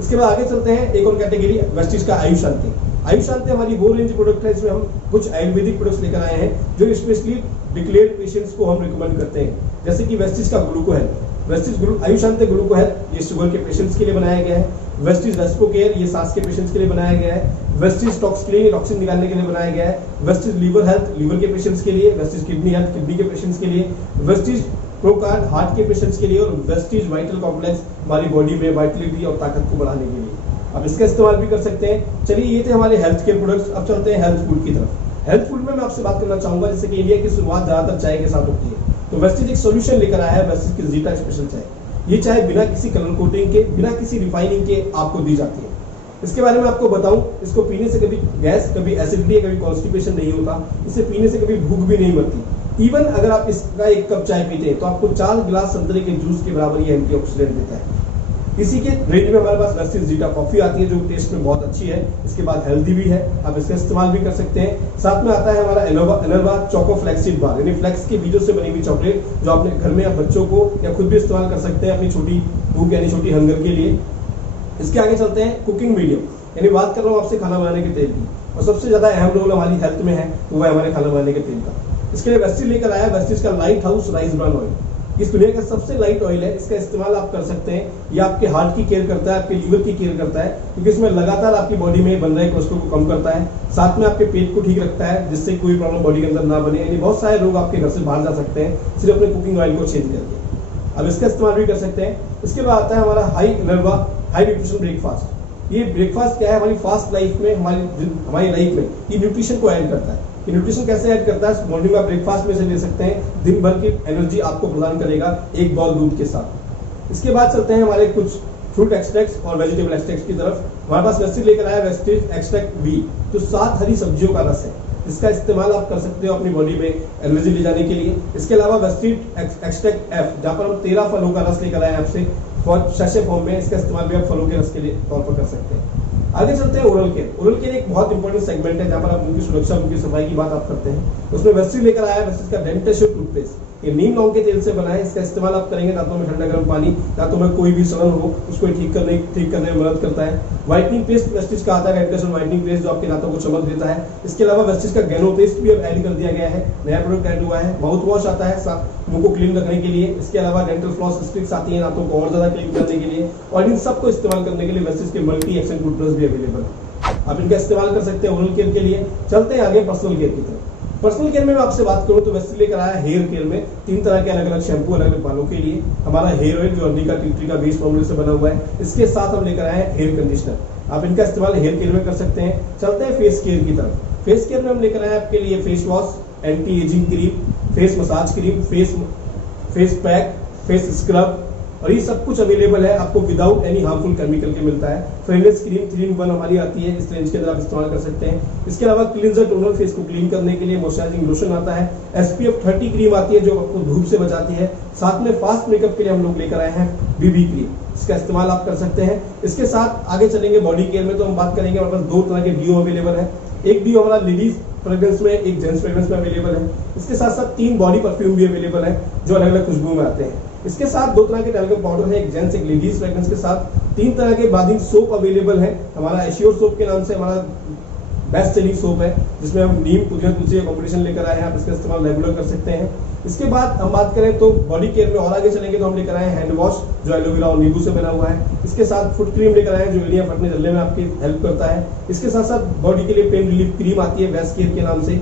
इसके बाद आगे चलते हैं एक और कैटेगरी, वेस्टीज का आयुष शांति। आयुष शांति हमारी वो रेंज प्रोडक्ट है इसमें हम कुछ आयुर्वेदिक प्रोडक्ट्स लेकर आए हैं जो स्पेशली डिक्लेयर्ड पेशेंट्स को हम रिकमेंड करते हैं, जैसे कि वेस्टीज का ग्लूको हेल्थ। वेस्टीज आयुष शांति ग्लूको हेल्थ ये शुगर के पेशेंट्स के लिए बनाया गया है। वेस्टीज रेस्पो केयर ये सांस के पेशेंट्स के लिए बनाया गया है। वेस्टीज टॉक्स क्लीन टॉक्सिन निकालने के लिए बनाया गया है। वेस्टीज लीवर हेल्थ लीवर के पेशेंट्स के लिए। वेस्टीज किडनी हेल्थ किडनी के पेशेंट्स के लिए। वेस्टीज प्रोकार्ड हार्ट के पेशेंट्स के लिए। और वेस्टीज वाइटल कॉम्प्लेक्स हमारी बॉडी में वाइटलिटी और ताकत को बढ़ाने के लिए। अब इसका इस्तेमाल भी कर सकते हैं। चलिए ये थे हमारे हेल्थ केयर प्रोडक्ट्स। अब चलते हैं हेल्थ फूड की तरफ। हेल्थ फूड में मैं आपसे बात करना चाहूंगा, जैसे कि इंडिया की शुरुआत ज्यादातर चाय के साथ होती है, तो वेस्टीज एक सोल्यूशन लेकर आया है, वेस्टीज की जीटा स्पेशल चाय। ये चाय बिना किसी कलर कोटिंग के, बिना किसी रिफाइनिंग के आपको दी जाती है। इसके बारे में आपको बताऊं, इसको पीने से कभी गैस, कभी एसिडिटी, कभी कॉन्स्टिपेशन नहीं होता। इसे पीने से कभी भूख भी नहीं मरती। इवन अगर आप इसका एक कप चाय पीते हैं तो आपको 4 गिलास संतरे के जूस के बराबर ये एंटीऑक्सीडेंट देता है। इसी के रेंज में हमारे पास वेस्टीज जीटा कॉफी आती है जो टेस्ट में बहुत अच्छी है, इसके बाद हेल्दी भी है, आप इसका इस्तेमाल भी कर सकते हैं। साथ में आता है हमारा एनर्वा चोको फ्लैक्सीड बार, यानी फ्लैक्स के बीजों से बनी हुई चॉकलेट, जो अपने घर में आप बच्चों को या खुद भी इस्तेमाल कर सकते हैं अपनी छोटी भूख यानी छोटी हंगर के लिए। इसके आगे चलते हैं कुकिंग मीडियम, यानी बात कर रहा हूँ आपसे खाना बनाने के तेल की, और सबसे ज्यादा अहम रोल हमारी हेल्थ में है वो है हमारे खाना बनाने के तेल का। इसके लिए वेस्टीज लेकर आया वेस्टीज का light house rice bran oil. इस दुनिया का सबसे लाइट ऑयल है, इसका इस्तेमाल आप कर सकते हैं। ये आपके हार्ट की केयर करता है, आपके लीवर की केयर करता है, क्योंकि इसमें लगातार आपकी बॉडी में बन रहे कोलेस्ट्रॉल को कम करता है। साथ में आपके पेट को ठीक रखता है, जिससे कोई प्रॉब्लम बॉडी के अंदर ना बने, यानी बहुत सारे लोग आपके घर से बाहर जा सकते हैं सिर्फ अपने कुकिंग ऑयल को चेंज करके। अब इसका इस्तेमाल भी कर सकते हैं। इसके बाद आता है हमारा हाई एनर्वा हाई न्यूट्रिशन ब्रेकफास्ट। ये ब्रेकफास्ट क्या है, हमारी फास्ट लाइफ में, हमारी लाइफ में ये न्यूट्रिशन को ऐड करता है। ये न्यूट्रिशन कैसे ऐड करता है, मॉर्निंग में ब्रेकफास्ट में से ले सकते हैं, दिन भर की एनर्जी आपको प्रदान करेगा एक बाउल दूध के साथ। इसके बाद चलते हैं हमारे कुछ फ्रूट एक्सट्रैक्ट्स और वेजिटेबल एक्सट्रैक्ट्स की तरफ। हमारे पास वेस्टीज लेकर आया वेस्टीज एक्सट्रैक्ट बी, जो 7 हरी सब्जियों का रस है, इसका इस्तेमाल आप कर सकते हो अपनी बॉडी में एनर्जी ले जाने के लिए। इसके अलावा वेस्टीज एक्सट्रैक्ट एफ, जहाँ पर हम 13 फलों का रस लेकर आए आपसे सैशे फॉर्म में, इसका इस्तेमाल भी आप फलों के रस के लिए तौर पर कर सकते हैं। आगे चलते हैं ओरल केयर। ओरल केयर एक बहुत इंपॉर्टेंट सेगमेंट है जहां पर आप मुंह की सुरक्षा, मुंह की सफाई की बात आप करते हैं। उसमें वेस्टीज लेकर आया है वेस्टीज का डेंटिश्यू टूथपेस्ट। ये नीम लौंग के तेल से बना है, इसका इस्तेमाल आप करेंगे दांतों में ठंडा गर्म पानी, दांतों में कोई भी सड़न हो उसको ठीक करने में मदद करता है। व्हाइटनिंग पेस्ट वेस्टीज का आता है, डेंटिश्यू व्हाइटनिंग पेस्ट, जो आपके दांतों को चमक देता है। इसके अलावा वेस्टीज का गैनो पेस्ट भी अब ऐड कर दिया गया है, नया प्रोडक्ट ऐड हुआ है। माउथ वॉश आता है मुंह को क्लीन रखने के लिए। इसके अलावा डेंटल फ्लॉस स्टिक्स आती है दांतों को और ज्यादा क्लीन करने के लिए, और इन सबको इस्तेमाल करने के लिए वेस्टीज के मल्टी एक्शन टूथब्रश भी अवेलेबल है, आप इनका इस्तेमाल कर सकते हैं ओरल केयर के लिए। चलते हैं आगे पर्सनल केयर की तरफ। पर्सनल केयर में मैं आपसे बात करूं तो वेस्टीज लेकर आया हेयर केयर में 3 तरह के अलग अलग शैम्पू अलग अलग बालों के लिए। हमारा हेयर ऑयल जो अर्निका टी ट्री का बेस फॉर्मूले से बना हुआ है, इसके साथ हम लेकर आए हैं हेयर कंडीशनर, आप इनका इस्तेमाल हेयर केयर में कर सकते हैं। चलते हैं फेस केयर की तरफ। फेस केयर में हम लेकर आए आपके लिए face wash, anti ageing cream, face massage cream, face pack, face scrub, और ये सब कुछ अवेलेबल है आपको विदाउट एनी हार्मफुल केमिकल के मिलता है। फेयरनेस क्रीम 3-in-1 हमारी आती है, इस रेंज के अंदर आप इस्तेमाल कर सकते हैं। इसके अलावा क्लींजर टोनर फेस को क्लीन करने के लिए, मॉइस्चराइजिंग लोशन आता है, SPF 30 क्रीम आती है जो आपको धूप से बचाती है। साथ में फास्ट मेकअप के लिए हम लोग लेकर आए हैं BB क्रीम, इसका इस्तेमाल आप कर सकते हैं। इसके साथ आगे चलेंगे बॉडी केयर में, तो हम बात करेंगे हमारे पास 2 तरह के डीओ अवेलेबल है। एक डीओ हमारा लेडीज फ्रेग्रेंस में, एक जेंट्स फ्रेग्रेंस में अवेलेबल है। इसके साथ साथ 3 बॉडी परफ्यूम भी अवेलेबल है जो अलग अलग खुशबू में आते हैं। इसके साथ 2 तरह के टैल्कम पाउडर है, एक जेंट्स एक लेडीज फ्रेग्रेंस के साथ। 3 तरह के बाथिंग सोप अवेलेबल है। हमारा एश्योर सोप के नाम से हमारा बेस्ट सेलिंग सोप है, जिसमें हम नीम पुदीना तुलसी का कॉम्बिनेशन लेकर आए हैं, आप इसका इस्तेमाल रेगुलर कर सकते हैं। इसके बाद हम बात करें तो बॉडी केयर में और आगे चलेंगे तो हम लेकर आए हैं हैंड वॉश जो एलोवेरा और नींबू से बना हुआ है। इसके साथ फुट क्रीम लेकर आए हैं जो एड़ियां फटने जलने में आपकी हेल्प करता है। इसके साथ साथ बॉडी के लिए पेन रिलीफ क्रीम आती है बेस्ट केयर के नाम से।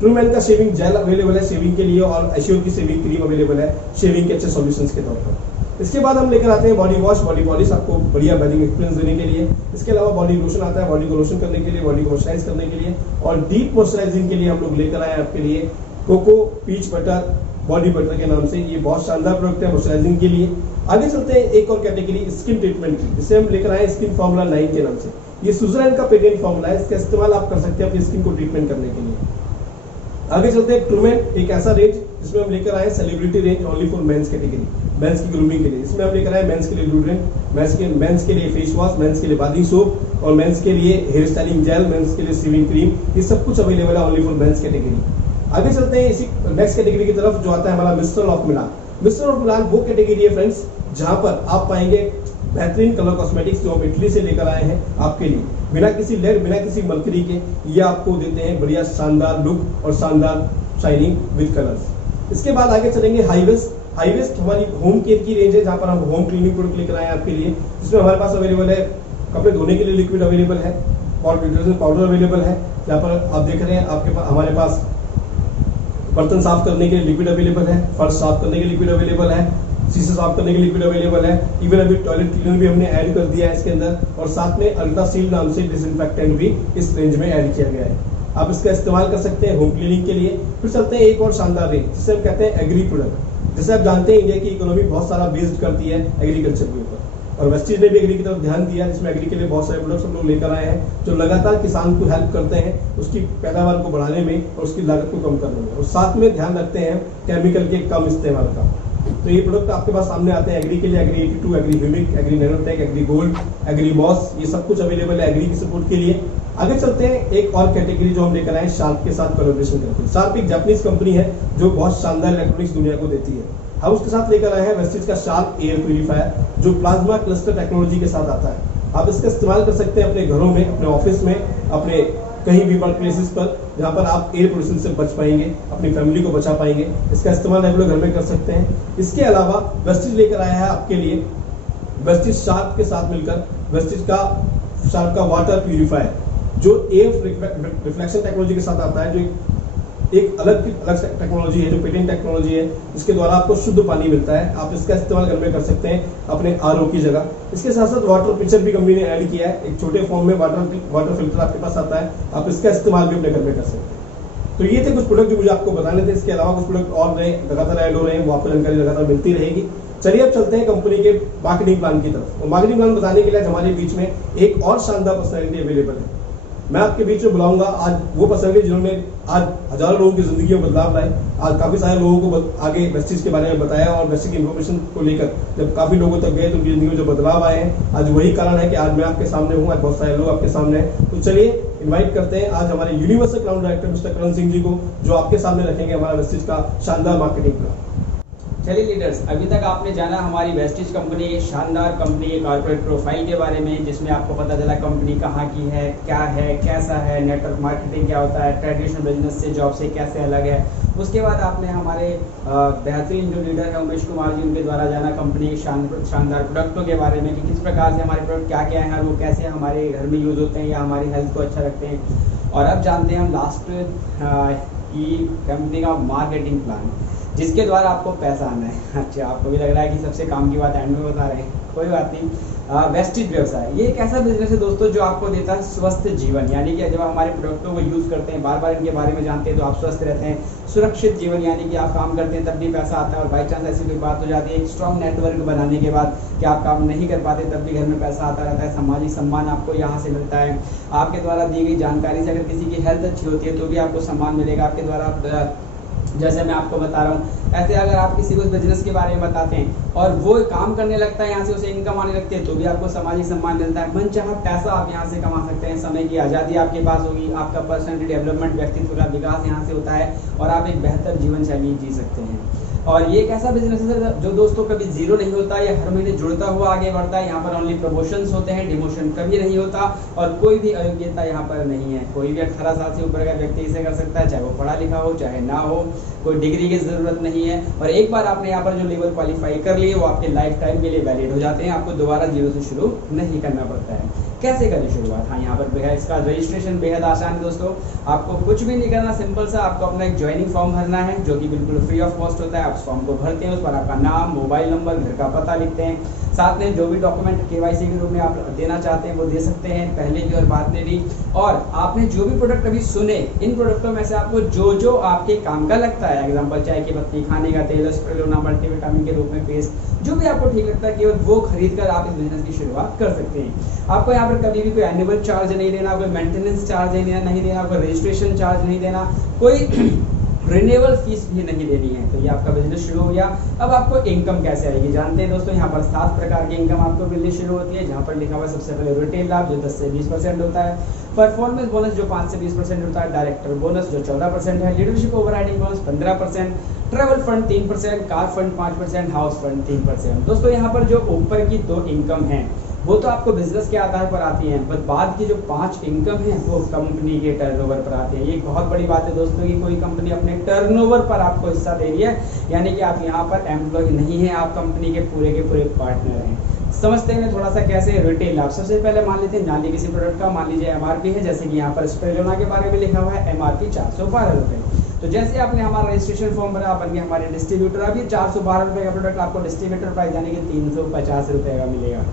ट्रूमैन का शेविंग जेल अवेलेबल है शेविंग के लिए, और एश्योर की शेविंग क्रीम अवेलेबल है शेविंग के अच्छे सॉल्यूशंस के तौर पर। इसके बाद हम लेकर आते हैं बॉडी वॉश, बॉडी पॉलिश आपको बढ़िया बेडिंग एक्सपीरियंस देने के लिए। इसके अलावा बॉडी लोशन आता है, बॉडी को लोशन करने के लिए, बॉडी को मॉइस्चराइज करने के लिए, और डीप मॉइस्चराइजिंग के लिए हम लोग लेकर आए हैं आपके लिए coco peach butter body butter के नाम से। ये बहुत शानदार प्रोडक्ट है मॉइस्चराइजिंग के लिए। आगे चलते हैं एक और कैटेगरी स्किन ट्रीटमेंट की, जिसे हम लेकर आए स्किन फॉर्मूला 9 के नाम से। ये स्विट्जरलैंड का पेटेंट फॉर्मूला है, इसका इस्तेमाल आप कर सकते हैं अपनी स्किन को ट्रीटमेंट करने के लिए। आगे चलते हैं ट्रूमैन, एक ऐसा रेंज जिसमें हम लेकर आए celebrity range only for men's category, men's की ग्रूमिंग के लिए। इसमें हम लेकर आए मेंस के लिए डिओड्रेंट, मेंस के लिए फेस वॉश, मेंस के लिए बाथिंग सोप, और मेंस के लिए हेयर स्टाइलिंग जेल, मेंस के लिए शेविंग क्रीम। ये सब कुछ अवेलेबल है ओनली फॉर मेंस कैटेगरी। आगे चलते हैं इसी नेक्स्ट कैटेगरी की तरफ जो आता है हमारा mister of Milan. Mister of Milan वो कैटेगरी है फ्रेंड्स जहां पर आप पाएंगे बेहतरीन कलर कॉस्मेटिक्स जो हम इटली से लेकर आए हैं आपके लिए, बिना किसी लेड बिना किसी मरकरी के। ये आपको देते हैं बढ़िया शानदार लुक और शानदार शाइनिंग विद कलर्स। इसके बाद आगे चलेंगे हाईवेस्ट। हाईवेस्ट हमारी होम केयर की रेंज है जहां पर हम होम क्लीनिंग प्रोडक्ट लेकर आए हैं आपके लिए, जिसमें हमारे पास अवेलेबल है कपड़े धोने के लिए लिक्विड अवेलेबल है और डिटर्जेंट पाउडर अवेलेबल है। जहाँ पर आप देख रहे हैं आपके पास हमारे पास बर्तन साफ करने के लिए लिक्विड अवेलेबल है, फर्श साफ करने के लिए लिक्विड अवेलेबल है, शीशे साफ करने के लिए लिक्विड अवेलेबल है। इवन अभी टॉयलेट क्लीनर भी हमने ऐड कर दिया है इसके अंदर, और साथ में अल्ट्रासील नाम से डिसइंफेक्टेंट भी इस रेंज में ऐड किया गया है। आप इसका इस्तेमाल कर सकते हैं होम क्लीनिंग के लिए। फिर चलते हैं एक और शानदार रेंज जिसे हम कहते हैं एग्री प्रोडक्ट। जैसे आप जानते हैं इंडिया की इकोनॉमी बहुत सारा बेस्ड करती है एग्रीकल्चर के ऊपर, और वेस्टीज ने भी एग्री की तरफ ध्यान दिया, जिसमें एग्री के लिए बहुत सारे प्रोडक्ट्स हम लोग लेकर आए हैं जो लगातार किसान को हेल्प करते हैं उसकी पैदावार को बढ़ाने में और उसकी लागत को कम करने में, और साथ में ध्यान रखते हैं केमिकल के कम इस्तेमाल का। तो ये प्रोडक्ट आपके पास सामने आते हैं एग्री के लिए, agri 82, agri humic, agri nanotech, agri gold, agri moss, ये सब कुछ अवेलेबल है एग्री की सपोर्ट के लिए। आगे चलते हैं एक और कैटेगरी जो हम लेकर आए शार्प के साथ कोलैबोरेशन करते हैं। शार्प एक जापानीज कंपनी है जो बहुत शानदार इलेक्ट्रॉनिक्स दुनिया को देती है। हम उसके साथ लेकर आए हैं वेस्टीज का शार्प एयर प्यूरीफायर जो प्लाज्मा क्लस्टर टेक्नोलॉजी के साथ आता है। आप इसका इस्तेमाल कर सकते हैं अपने घरों में, अपने ऑफिस में, अपने कहीं भी वर्क प्लेसेस पर जहां पर आप एयर पोल्यूशन से बच पाएंगे, अपनी फैमिली को बचा पाएंगे। इसका इस्तेमाल रेगुलर घर में कर सकते हैं। इसके अलावा वेस्टीज लेकर आया है आपके लिए वेस्टीज शार्प के साथ मिलकर वेस्टीज का शार्प का वाटर प्यूरीफायर जो एयर रिफ्लेक्शन टेक्नोलॉजी के साथ आता है, जो एक अलग टेक्नोलॉजी है, जो पेटेंट टेक्नोलॉजी है, जिसके द्वारा आपको शुद्ध पानी मिलता है। आप इसका इस्तेमाल घर में कर सकते हैं अपने आरओ की जगह। इसके साथ साथ वाटर पिक्चर भी कंपनी ने ऐड किया है, एक छोटे फॉर्म में वाटर फिल्टर आपके पास आता है, आप इसका इस्तेमाल भी अपने घर में कर सकते हैं। तो ये थे कुछ प्रोडक्ट जो मुझे आपको बताने थे। इसके अलावा कुछ प्रोडक्ट और नए लगातार ऐड हो रहे हैं, वो आपको जानकारी लगातार मिलती रहेगी। चलिए अब चलते हैं कंपनी के मार्केटिंग प्लान की तरफ। और मार्केटिंग प्लान बताने के लिए हमारे बीच में एक और शानदार पर्सनैलिटी अवेलेबल है। मैं आपके बीच में बुलाऊंगा आज वो पर्सनैलिटी जिन्होंने आज हजारों लोगों की जिंदगी में बदलाव लाए। आज काफी सारे लोगों को आगे वेस्टीज के बारे में बताया, और वेस्टीज की इन्फॉर्मेशन को लेकर जब काफी लोगों तक गए तो उनकी जिंदगी में जो बदलाव आए हैं, आज वही कारण है कि आज मैं आपके सामने हूँ, आज बहुत सारे लोग आपके सामने हैं। तो चलिए इनवाइट करते हैं आज हमारे universal crown director mister Karan Singh ji को, जो आपके सामने रखेंगे हमारा वेस्टीज का शानदार मार्केटिंग प्लान। चलिए लीडर्स, अभी तक आपने जाना हमारी वेस्टीज कंपनी, एक शानदार कंपनी के कॉर्पोरेट प्रोफाइल के बारे में, जिसमें आपको पता चला कंपनी कहाँ की है, क्या है, कैसा है, नेटवर्क मार्केटिंग क्या होता है, ट्रेडिशनल बिजनेस से, जॉब से कैसे अलग है। उसके बाद आपने हमारे बेहतरीन जो लीडर है उमेश कुमार जी, उनके द्वारा जाना कंपनी के शानदार प्रोडक्टों के बारे में कि किस प्रकार से हमारे प्रोडक्ट क्या क्या हैं और वो कैसे हमारे घर में यूज़ होते हैं या हमारी हेल्थ को अच्छा रखते हैं। और अब जानते हैं हम लास्ट की कंपनी का मार्केटिंग प्लान, जिसके द्वारा आपको पैसा आना है। अच्छा, आपको भी लग रहा है कि सबसे काम की बात एंड में बता रहे हैं, कोई बात नहीं। वेस्टिज व्यवसाय ये एक ऐसा बिजनेस है दोस्तों जो आपको देता है स्वस्थ जीवन, यानी कि जब हमारे प्रोडक्टों को यूज करते हैं, बार बार इनके बारे में जानते हैं तो आप स्वस्थ रहते हैं। सुरक्षित जीवन यानी कि आप काम करते हैं तब भी पैसा आता है, और बाई चांस ऐसी कोई बात हो जाती है एक स्ट्रॉन्ग नेटवर्क बनाने के बाद कि आप काम नहीं कर पाते तब भी घर में पैसा आता रहता है, सामाजिक सम्मान आपको यहाँ से मिलता है। आपके द्वारा दी गई जानकारी से अगर किसी की हेल्थ अच्छी होती है तो भी आपको सम्मान मिलेगा आपके द्वारा। जैसे मैं आपको बता रहा हूँ, ऐसे अगर आप किसी को बिजनेस के बारे में बताते हैं और वो काम करने लगता है, यहाँ से उसे इनकम आने लगती है तो भी आपको सामाजिक सम्मान मिलता है। मनचाहा पैसा आप यहाँ से कमा सकते हैं, समय की आज़ादी आपके पास होगी, आपका पर्सनैलिटी डेवलपमेंट, व्यक्तित्व का विकास यहाँ से होता है और आप एक बेहतर जीवन शैली जी सकते हैं। और ये एक ऐसा बिजनेस है जो दोस्तों कभी जीरो नहीं होता, ये हर महीने जुड़ता हुआ आगे बढ़ता है। यहाँ पर ओनली प्रमोशंस होते हैं, डिमोशन कभी नहीं होता और कोई भी अयोग्यता यहाँ पर नहीं है। कोई भी 18 साल से ऊपर का व्यक्ति इसे कर सकता है, चाहे वो पढ़ा लिखा हो चाहे ना हो, कोई डिग्री की जरूरत नहीं है। और एक बार आपने यहाँ पर जो लेवल क्वालिफाई कर लिए वो आपके लाइफ टाइम के लिए वैलिड हो जाते हैं, आपको दोबारा जीरो से शुरू नहीं करना पड़ता है। कैसे करें शुरुआत? हाँ, यहाँ पर इसका रजिस्ट्रेशन बेहद आसान है दोस्तों, आपको कुछ भी नहीं करना, सिंपल सा आपको अपना एक ज्वाइनिंग फॉर्म भरना है जो कि बिल्कुल फ्री ऑफ कॉस्ट होता है। आप उस फॉर्म को भरते हैं, उस पर आपका नाम, मोबाइल नंबर, घर का पता लिखते हैं, साथ में जो भी डॉक्यूमेंट केवाईसी के रूप में आप देना चाहते हैं वो दे सकते हैं, पहले भी और बाद में भी। और आपने जो भी प्रोडक्ट अभी सुने, इन प्रोडक्टों में से आपको जो जो आपके काम का लगता है, एग्जांपल चाय की पत्ती, खाने का तेल, स्पिरुलिना, मल्टीविटामिन के रूप में पेस्ट, जो भी आपको ठीक लगता है केवल वो खरीद कर आप इस बिजनेस की शुरुआत कर सकते हैं। आपको यहाँ पर कभी भी कोई एनुअल चार्ज नहीं देना, कोई मेंटेनेंस चार्ज नहीं देना, कोई रजिस्ट्रेशन चार्ज नहीं देना, कोई रिन्यूअल फीस भी नहीं देनी है। तो ये आपका बिजनेस शुरू हो गया। अब आपको इनकम कैसे आएगी जानते हैं दोस्तों। यहाँ पर 7 प्रकार की इनकम आपको मिलनी शुरू होती है, जहाँ पर लिखा हुआ सबसे पहले रिटेल लाभ जो 10 से 20% होता है, परफॉर्मेंस बोनस जो 5 से 20% होता है, डायरेक्टर बोनस जो 14% है, leadership overriding bonus 15%, travel fund 3%, car fund 5%, house fund 3%। दोस्तों यहाँ पर जो ऊपर की 2 इनकम है वो तो आपको बिजनेस के आधार पर आती हैं, पर बाद की जो 5 इनकम है वो कंपनी के टर्नओवर पर आती है। ये एक बहुत बड़ी बात है दोस्तों कि कोई कंपनी अपने टर्नओवर पर आपको हिस्सा दे रही है, यानी कि आप यहाँ पर एम्प्लॉय नहीं है, आप कंपनी के पूरे पार्टनर हैं। समझते हैं थोड़ा सा कैसे रिटेल लाभ। सबसे पहले मान लीजिए नाली किसी प्रोडक्ट का, मान लीजिए एमआरपी है, जैसे कि यहाँ पर स्पिरुलिना के बारे में लिखा हुआ है एमआरपी 412 रुपये। तो जैसे आपने हमारा रजिस्ट्रेशन फॉर्म भरा, बन गया हमारे डिस्ट्रीब्यूटर। अभी 412 रुपये का प्रोडक्ट आपको डिस्ट्रीब्यूटर प्राइस यानी कि 350 रुपये का मिलेगा।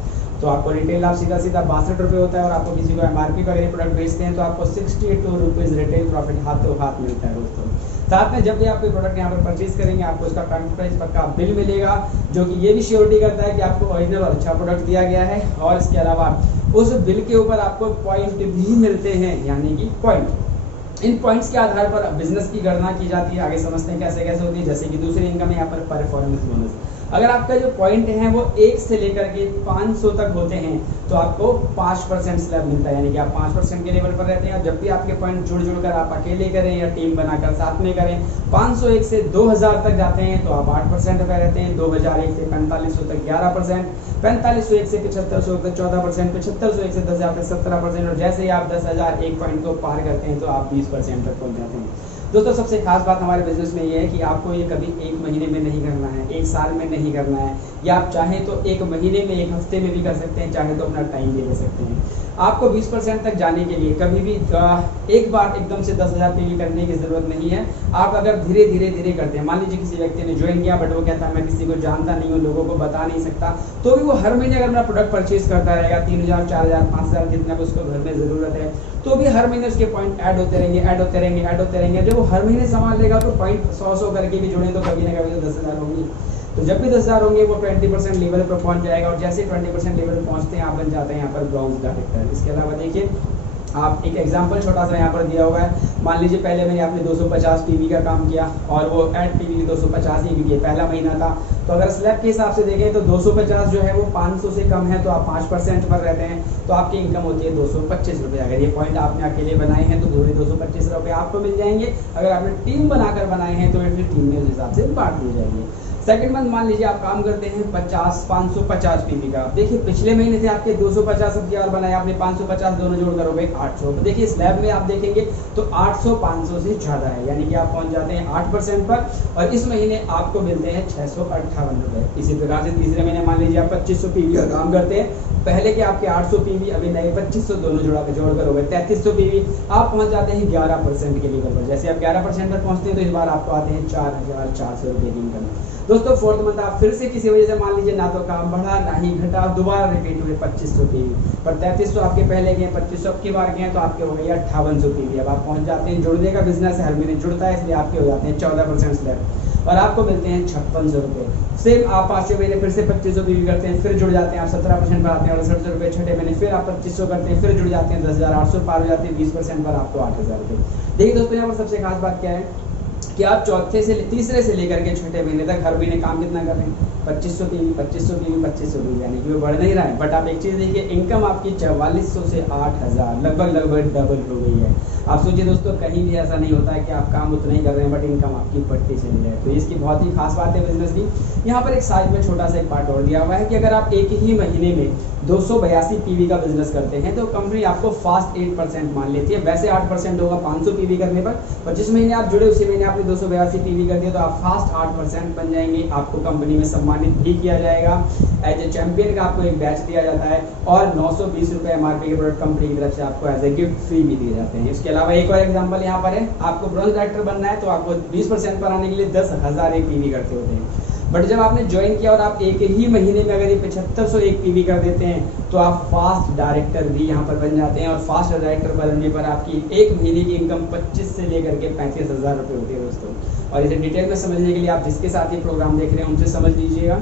तो आपको रिटेल लाभ सीधा 62 रुपये होता है, और आपको किसी को एमआरपी पर अगर प्रोडक्ट बेचते हैं तो आपको 62 रुपीज़ रिटेल प्रॉफिट हाथों हाथ मिलता है दोस्तों। साथ में जब भी आप कोई प्रोडक्ट यहाँ पर परचेज करेंगे आपको इसका पेमेंट प्राइस पक्का बिल मिलेगा, जो कि ये भी श्योरिटी करता है कि आपको ओरिजिनल और अच्छा प्रोडक्ट दिया गया है। और इसके अलावा उस बिल के ऊपर आपको पॉइंट भी मिलते हैं, यानी कि पॉइंट। इन पॉइंट्स के आधार पर बिजनेस की गणना की जाती है। आगे समझते हैं कैसे कैसे होती है। जैसे कि दूसरी इनकम है यहाँ पर परफॉर्मेंस बोनस। अगर आपका जो पॉइंट है वो 1 से लेकर के 500 तक होते हैं तो आपको 5% स्लैब मिलता है, यानी कि आप 5% के लेवल पर रहते हैं। जब भी आपके पॉइंट जुड़ कर आप अकेले करें या टीम बनाकर साथ में करें, 501 से 2000 तक जाते हैं तो आप 8% पे रहते हैं, 2001 से 4500 तक 11%, 4501 से 7500 तक 14%, 7501 से 10000 तक 17%, और जैसे ही आप 10,000 एक पॉइंट को पार करते हैं तो आप 20% तक पहुंच जाते हैं। दोस्तों सबसे खास बात हमारे बिजनेस में ये है कि आपको ये कभी 1 महीने में नहीं करना है, 1 साल में नहीं करना है, या आप चाहें तो 1 महीने में 1 हफ्ते में भी कर सकते हैं, चाहे तो अपना टाइम भी ले सकते हैं। आपको 20% तक जाने के लिए कभी भी एक बार एकदम से 10,000 पे करने की जरूरत नहीं है। आप अगर धीरे धीरे करते हैं, मान लीजिए किसी व्यक्ति ने ज्वाइन किया बट वो कहता है मैं किसी को जानता नहीं हूँ, लोगों को बता नहीं सकता, तो भी वो हर महीने अगर अपना प्रोडक्ट परचेज करता रहेगा 3,000, 4,000, 5,000 जितना भी उसको घर में जरूरत है, तो भी हर महीने उसके पॉइंट ऐड होते रहेंगे। जब वो हर महीने सामान लेगा तो पॉइंट 100 करके भी जुड़े तो कभी ना कभी तो 10,000 होंगी। तो जब भी 10,000 होंगे वो 20% लेवल पर पहुंच जाएगा, और जैसे 20% लेवल पर पहुंचते हैं आप बन जाते हैं यहाँ पर ब्राउन्स डायरेक्टर। इसके अलावा देखिए आप एक एग्जांपल छोटा सा यहाँ पर दिया हुआ है। मान लीजिए पहले मैंने आपने 250 पीवी का काम किया और वो एड पीवी 250 ही बिके, पहला महीना था। तो अगर स्लैब के हिसाब से देखें तो 250 जो है वो 500 से कम है, तो आप 5% पर रहते हैं तो आपकी इनकम होती है 225 रुपये। अगर ये पॉइंट आपने अकेले बनाए हैं तो 225 रुपये आपको मिल जाएंगे। अगर आपने टीम बनाकर बनाए हैं तो फिर टीम में उस हिसाब से बांट दिए जाएंगे। सेकंड मंथ मान लीजिए आप काम करते हैं 550 पीवी का। देखिए पिछले महीने से आपके 250 और बनाए, आपने 550 दोनों जोड़ करोगे 800। तो देखिए स्लैब में आप देखेंगे तो 800 500 से ज़्यादा है, यानी कि आप पहुंच जाते हैं 8% पर, और इस महीने आपको मिलते हैं 658 रुपये। इसी प्रकार से तीसरे महीने मान लीजिए आप 2500 पीवी का काम करते हैं, पहले के आपके 800 पीवी, अभी नए 2500 दोनों जोड़ कर हो गए 3300 पीवी। आप पहुंच जाते हैं 11% के लेवल पर। जैसे आप 11% पर पहुंचते हैं तो इस बार आपको आते हैं 4,400 रुपये की इनकम। दोस्तों 4th मंथ आप फिर से किसी वजह से मान लीजिए ना तो काम बढ़ा ना ही घटा, दोबारा रिपीट हुए 2500 पीवी, पर 3300 आपके पहले गए, 2500 अब की बार गए तो आपके हो गए 5800 पीवी। अब आप पहुंच जाते हैं, जुड़ने का बिजनेस है, हर महीने जुड़ता है, इसलिए आपके हो जाते हैं 14% स्लैब और आपको मिलते हैं 5600 रुपये। सेम आप 5 महीने फिर से 2500 पीवी करते हैं, फिर जुड़ जाते हैं, आप 17% पर आते हैं 6800 रुपये। छठे महीने फिर आप 2500 करते हैं, फिर जुड़ जाते हैं 10,800 पार हो जाते हैं, 20% पर आपको 8000 रुपये। देखिए दोस्तों यहाँ पर सबसे खास बात क्या है कि आप तीसरे से लेकर के छठे महीने तक हर महीने काम कितना कर रहे हैं, 2500 पीवी 2500 पीवी 2500 पीवी, यानी कि वो बढ़ नहीं रहा है। बट आप एक चीज़ देखिए, इनकम आपकी 4400 से 8000 लगभग डबल हो गई है। आप सोचिए दोस्तों, कहीं भी ऐसा नहीं होता है कि आप काम उतना ही कर रहे हैं बट इनकम आपकी बढ़ती चली जाए। तो इसकी बहुत ही खास बात है बिजनेस की। यहाँ पर एक साइड में छोटा सा एक पार्ट और दिया हुआ है कि अगर आप एक ही महीने में 282 पीवी का बिजनेस करते हैं तो कंपनी आपको फास्ट 8% मान लेती है। वैसे 8% होगा 500 पीवी करने पर जिस महीने आप जुड़े उसी महीने आपने 282 पीवी कर दिया तो आप फास्ट 8% बन जाएंगे। आपको कंपनी में सम्मानित भी किया जाएगा, एज ए चैंपियन का आपको एक बैच दिया जाता है और 920 रुपये MRP के प्रोडक्ट कंपनी की तरफ से आपको एज ए गिफ्ट फ्री भी दिए जाते हैं। इसके अलावा एक और एग्जाम्पल यहाँ पर है, आपको ब्रॉन्ज डायरेक्टर बनना है तो आपको 20% पर आने के लिए 10,000 एक पीवी करते होते हैं। बट जब आपने ज्वाइन किया और आप एक ही महीने में अगर ये 7501 पीवी कर देते हैं तो आप फास्ट डायरेक्टर भी यहाँ पर बन जाते हैं। और फास्ट डायरेक्टर बनने पर आपकी एक महीने की इनकम 25 से लेकर के 35,000 रुपये होती है दोस्तों। और इसे डिटेल में समझने के लिए आप जिसके साथ ये प्रोग्राम देख रहे हैं उनसे समझ लीजिएगा।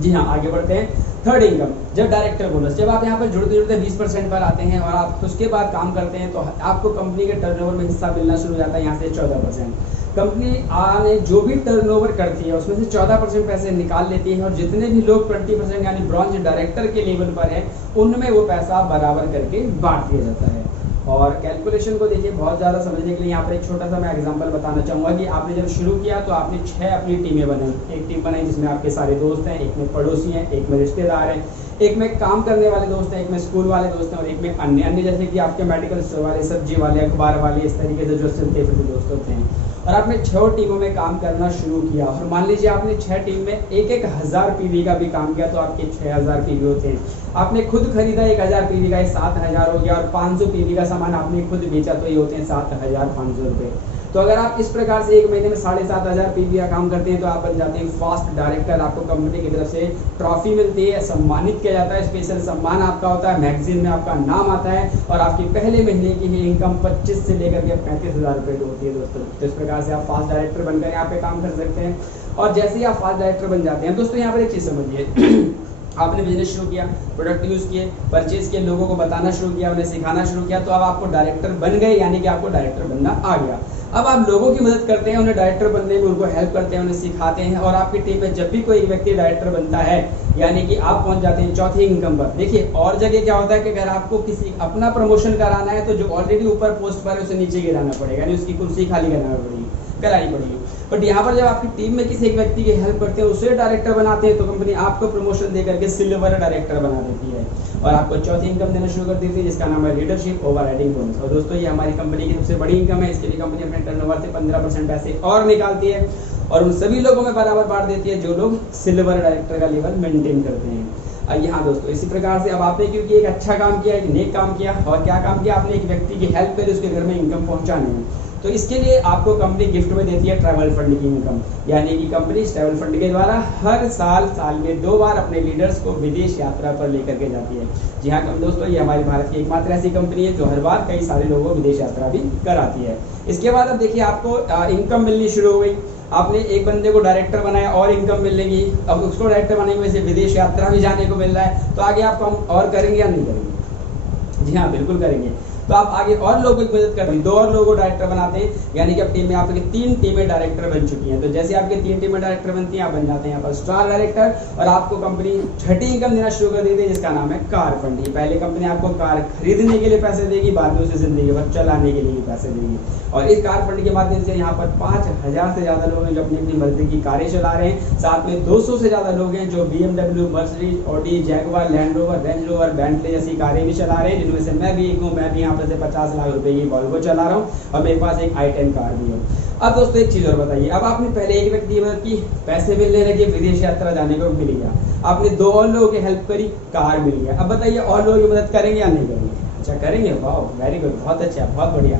जी हाँ, आगे बढ़ते हैं। थर्ड इनकम, जब डायरेक्टर बोनस, जब आप यहाँ पर जुड़ते जुड़ते 20% पर आते हैं और आप उसके बाद काम करते हैं तो आपको कंपनी के टर्नओवर में हिस्सा मिलना शुरू हो जाता है, यहाँ से 14%। कंपनी आने जो भी टर्नओवर करती है उसमें से 14% पैसे निकाल लेती है और जितने भी लोग 20% यानी ब्रॉन्ज डायरेक्टर के लेवल पर हैं उनमें वो पैसा बराबर करके बांट दिया जाता है। और कैलकुलेशन को देखिए, बहुत ज़्यादा समझने के लिए यहाँ पर एक छोटा सा मैं एग्जांपल बताना चाहूँगा कि आपने जब शुरू किया तो आपने 6 अपनी टीमें बनाई। एक टीम बनाई जिसमें आपके सारे दोस्त हैं, एक में पड़ोसी हैं, एक में रिश्तेदार हैं, एक में काम करने वाले दोस्त हैं, एक में स्कूल वाले दोस्त हैं और एक में अन्य जैसे कि आपके मेडिकल स्टोर वाले, सब्जी वाले, अखबार वाले, इस तरीके से जो चलते फिरते दोस्त होते हैं। और आपने 6 टीमों में काम करना शुरू किया और मान लीजिए आपने 6 टीम में 1000 पीवी का भी काम किया तो आपके 6000 पीवी होते हैं। आपने खुद खरीदा 1000 पीवी का, 7000 हो गया और 500 पीवी का सामान आपने खुद बेचा तो ये होते हैं 7500 रुपये। तो अगर आप इस प्रकार से एक महीने में 7500 पीवी का काम करते हैं तो आप बन जाते हैं फास्ट डायरेक्टर। आपको कंपनी की तरफ से ट्रॉफी मिलती है, सम्मानित किया जाता है, स्पेशल सम्मान आपका होता है, मैगजीन में आपका नाम आता है और आपकी पहले महीने की ही इनकम 25 से लेकर के 35,000 रुपये होती है दोस्तों। तो इस प्रकार से आप फास्ट डायरेक्टर बनकर यहाँ पे काम कर सकते हैं। और जैसे ही आप फास्ट डायरेक्टर बन जाते हैं दोस्तों, यहाँ पर एक चीज़ समझिए आपने बिजनेस शुरू किया, प्रोडक्ट यूज़ किए, परचेज किए, लोगों को बताना शुरू किया, उन्हें सिखाना शुरू किया तो अब आपको डायरेक्टर बन गए, यानी कि आपको डायरेक्टर बनना आ गया। अब आप लोगों की मदद करते हैं, उन्हें डायरेक्टर बनने में उनको हेल्प करते हैं, उन्हें सिखाते हैं और आपकी टीम में जब भी कोई व्यक्ति डायरेक्टर बनता है यानी कि आप पहुंच जाते हैं चौथी इनकम पर। देखिए और जगह क्या होता है कि अगर आपको किसी अपना प्रमोशन कराना है तो जो ऑलरेडी ऊपर पोस्ट पर है उसे नीचे गिराना पड़ेगा, यानी उसकी कुर्सी खाली करानी पड़ेगी। बट यहाँ पर जब आपकी टीम में किसी एक व्यक्ति की हेल्प करते हैं, उसे डायरेक्टर बनाते हैं तो कंपनी आपको प्रमोशन दे करके सिल्वर डायरेक्टर बना देती है और आपको चौथी इनकम देना शुरू कर देती है जिसका नाम है लीडरशिप ओवरराइडिंग बोनस। और दोस्तों ये हमारी कंपनी की सबसे बड़ी इनकम है। इसके लिए कंपनी अपने टर्नओवर से 15% पैसे और निकालती है और उन सभी लोगों में बराबर बांट देती है जो लोग सिल्वर डायरेक्टर का लेवल मेंटेन करते हैं। यहाँ दोस्तों इसी प्रकार से अब आपने क्योंकि एक अच्छा काम किया, एक नेक काम किया और क्या काम किया, आपने एक व्यक्ति की हेल्प करी उसके घर में इनकम पहुँचाने में, तो इसके लिए आपको कंपनी गिफ्ट में देती है ट्रैवल फंड की इनकम। यानी कि कंपनी इस ट्रैवल फंड के द्वारा हर साल में 2 बार अपने लीडर्स को विदेश यात्रा पर लेकर के जाती है। जी हाँ दोस्तों, ये हमारी भारत की एकमात्र ऐसी कंपनी है जो हर बार कई सारे लोगों को विदेश यात्रा भी कराती है। इसके बाद अब देखिए आपको इनकम मिलनी शुरू हो गई। आपने एक बंदे को डायरेक्टर बनाया और इनकम मिलेगी, अब उसको डायरेक्टर बनाने की वजह से विदेश यात्रा भी जाने को मिल रहा है, तो आगे आप काम और करेंगे या नहीं करेंगे? जी हाँ बिल्कुल करेंगे। तो आप आगे और लोगों की मदद करते हैं, 2 और लोगों को डायरेक्टर बनाते हैं, यानी कि अब टीम में आपकी 3 टीमें डायरेक्टर बन चुकी हैं। तो जैसे आपके 3 टीमें डायरेक्टर बनती हैं आप बन जाते हैं यहाँ पर स्टार डायरेक्टर और आपको कंपनी छठी इनकम देना शुरू कर देती है जिसका नाम है कार फंड। पहले कंपनी आपको कार खरीदने के लिए पैसे देगी, बाद में उसे जिंदगी भर चलाने के लिए भी पैसे देगी। और इस कार फंड के माध्यम से यहाँ पर 5000 से ज़्यादा लोग हैं जो अपनी अपनी मर्जी की कारें चला रहे हैं। साथ में 200 से ज़्यादा लोग हैं जो BMW, Mercedes, Audi, Jaguar, land rover, range rover, Bentley जैसी कारें भी चला रहे हैं, जिनमें से मैं भी एक हूँ। मैं भी यहाँ पर से 50 लाख रुपए की वॉल्वो चला रहा हूँ और मेरे पास एक i10 कार भी है। अब दोस्तों एक चीज़ और बताइए, अब आपने पहले एक व्यक्ति की मदद की, पैसे मिलने लगे, विदेश यात्रा जाने को मिल गया। आपने 2 और लोगों की हेल्प करी, कार मिल गया। अब बताइए और लोगों की मदद करेंगे या नहीं करेंगे? अच्छा करेंगे, वाह वेरी गुड, बहुत अच्छा, बहुत बढ़िया।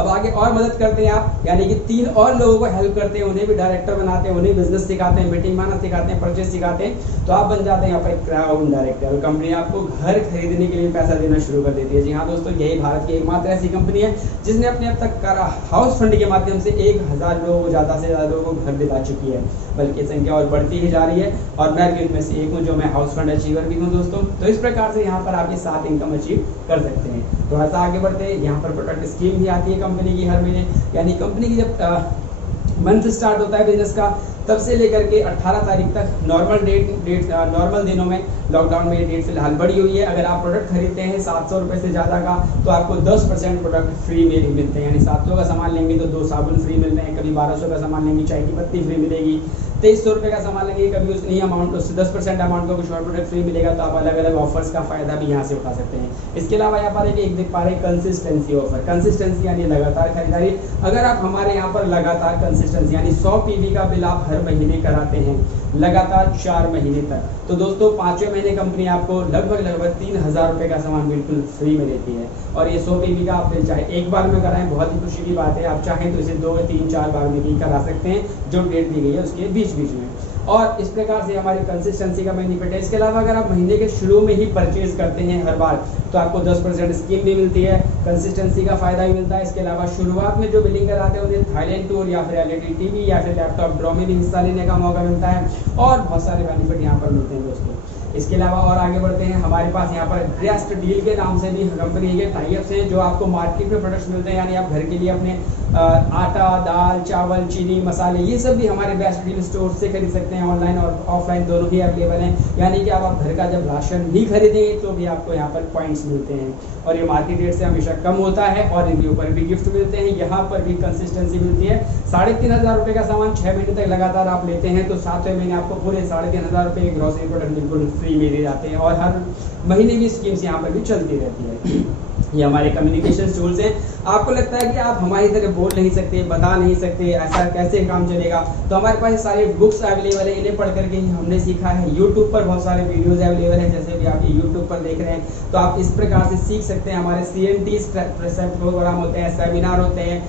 अब आगे और मदद करते हैं आप, यानी कि 3 और लोगों को हेल्प करते हैं, उन्हें भी डायरेक्टर बनाते हैं, उन्हें बिजनेस सिखाते हैं, मीटिंग बनाना सिखाते हैं, परचेज सिखाते हैं, तो आप बन जाते हैं यहाँ पर क्राउन डायरेक्टर और कंपनी आपको घर खरीदने के लिए पैसा देना शुरू कर देती है। जी हाँ दोस्तों, यही भारत की एकमात्र ऐसी कंपनी है जिसने अपने अब तक हाउस फंड के माध्यम से 1000 लोगों को, ज़्यादा से ज़्यादा लोगों को घर दिला चुकी है, बल्कि संख्या और बढ़ती ही जा रही है और मैं भी उनमें से एक हूँ जो मैं हाउस फंड अचीवर भी हूँ दोस्तों। तो इस प्रकार से यहाँ पर आप ये 7 इनकम अचीव कर सकते हैं। थोड़ा सा आगे बढ़ते हैं, यहाँ पर प्रोडक्ट स्कीम भी आती है कंपनी की हर महीने, यानी कंपनी की जब मंथ स्टार्ट होता है बिजनेस का, तब से लेकर के 18 तारीख तक नॉर्मल दिनों में, लॉकडाउन में ये डेट फिलहाल बढ़ी हुई है। अगर आप प्रोडक्ट खरीदते हैं 700 रुपये से ज़्यादा का, तो आपको 10% प्रोडक्ट फ्री में ही मिलते हैं, यानी 700 का सामान लेंगे तो 2 साबुन फ्री मिल रहे हैं, कभी 1200 का सामान लेंगे चाय की पत्ती फ्री मिलेगी, 2300 रुपये का सामान लेंगे कभी उस नहीं अमाउंट, उससे 10% अमाउंट का कुछ और प्रोडक्ट फ्री मिलेगा। तो आप अलग अलग ऑफर्स का फायदा भी यहाँ से उठा सकते हैं। इसके अलावा यहाँ पर एक देख पा रहे हैं कंसिस्टेंसी ऑफर, कंसिस्टेंसी यानी लगातार खरीदारी। अगर आप हमारे यहाँ पर लगातार कंसिस्टेंसी यानी 100 PV का बिल आप हर महीने कराते हैं लगातार 4 महीने तक, तो दोस्तों 5वें महीने कंपनी आपको लगभग 3000 रुपये का सामान बिल्कुल फ्री में देती है। और ये 100 PV का आप बिल चाहे एक बार में कराएं, बहुत ही खुशी की बात है, आप चाहें तो इसे 2, 3, 4 बार में भी करा सकते हैं, जो डेट दी गई है उसके बीच में। और इस प्रकार से हमारी कंसिस्टेंसी का बेनिफिट है। इसके अलावा अगर आप महीने के शुरू में ही परचेज करते हैं हर बार, तो आपको 10% स्कीम भी मिलती है, कंसिस्टेंसी का फायदा भी मिलता है। इसके अलावा शुरुआत में जो बिलिंग कराते हैं उन्हें थाईलैंड टूर या फिर LED TV या फिर लैपटॉप ड्रॉ में भी हिस्सा लेने का मौका मिलता है और बहुत सारे बेनिफिट यहाँ पर मिलते हैं दोस्तों। इसके अलावा और आगे बढ़ते हैं, हमारे पास यहाँ पर बेस्ट डील के नाम से भी कंपनी के टाइप्स हैं, जो आपको मार्केट में प्रोडक्ट्स मिलते हैं, यानी आप घर के लिए अपने आटा, दाल, चावल, चीनी, मसाले, ये सब भी हमारे बेस्ट डील स्टोर से खरीद सकते हैं। ऑनलाइन और ऑफलाइन दोनों ही अवेलेबल हैं, यानी कि आप घर का जब राशन भी खरीदेंगे तो भी आपको यहाँ पर पॉइंट्स मिलते हैं और ये मार्केट रेट से हमेशा कम होता है और इनके ऊपर भी गिफ्ट मिलते हैं। यहाँ पर भी कंसिस्टेंसी मिलती है। 3500 रुपये का सामान 6 महीने तक लगातार आप लेते हैं तो 7वें महीने आपको पूरे 3500 रुपये के ग्रोसरी प्रोडक्ट बिल्कुल फ्री में दे जाते हैं और हर महीने भी स्कीम्स यहाँ पर भी चलती रहती है। ये हमारे कम्युनिकेशन टूल्स हैं। आपको लगता है कि आप हमारी तरह बोल नहीं सकते, बता नहीं सकते, ऐसा कैसे काम चलेगा, तो हमारे पास सारी बुक्स अवेलेबल है, इन्हें पढ़ करके ही हमने सीखा है। यूट्यूब पर बहुत सारे वीडियोस अवेलेबल हैं, जैसे भी आप ये यूट्यूब पर देख रहे हैं, तो आप इस प्रकार से सीख सकते हैं। हमारे CNT प्रोग्राम होते हैं, सेमिनार होते हैं,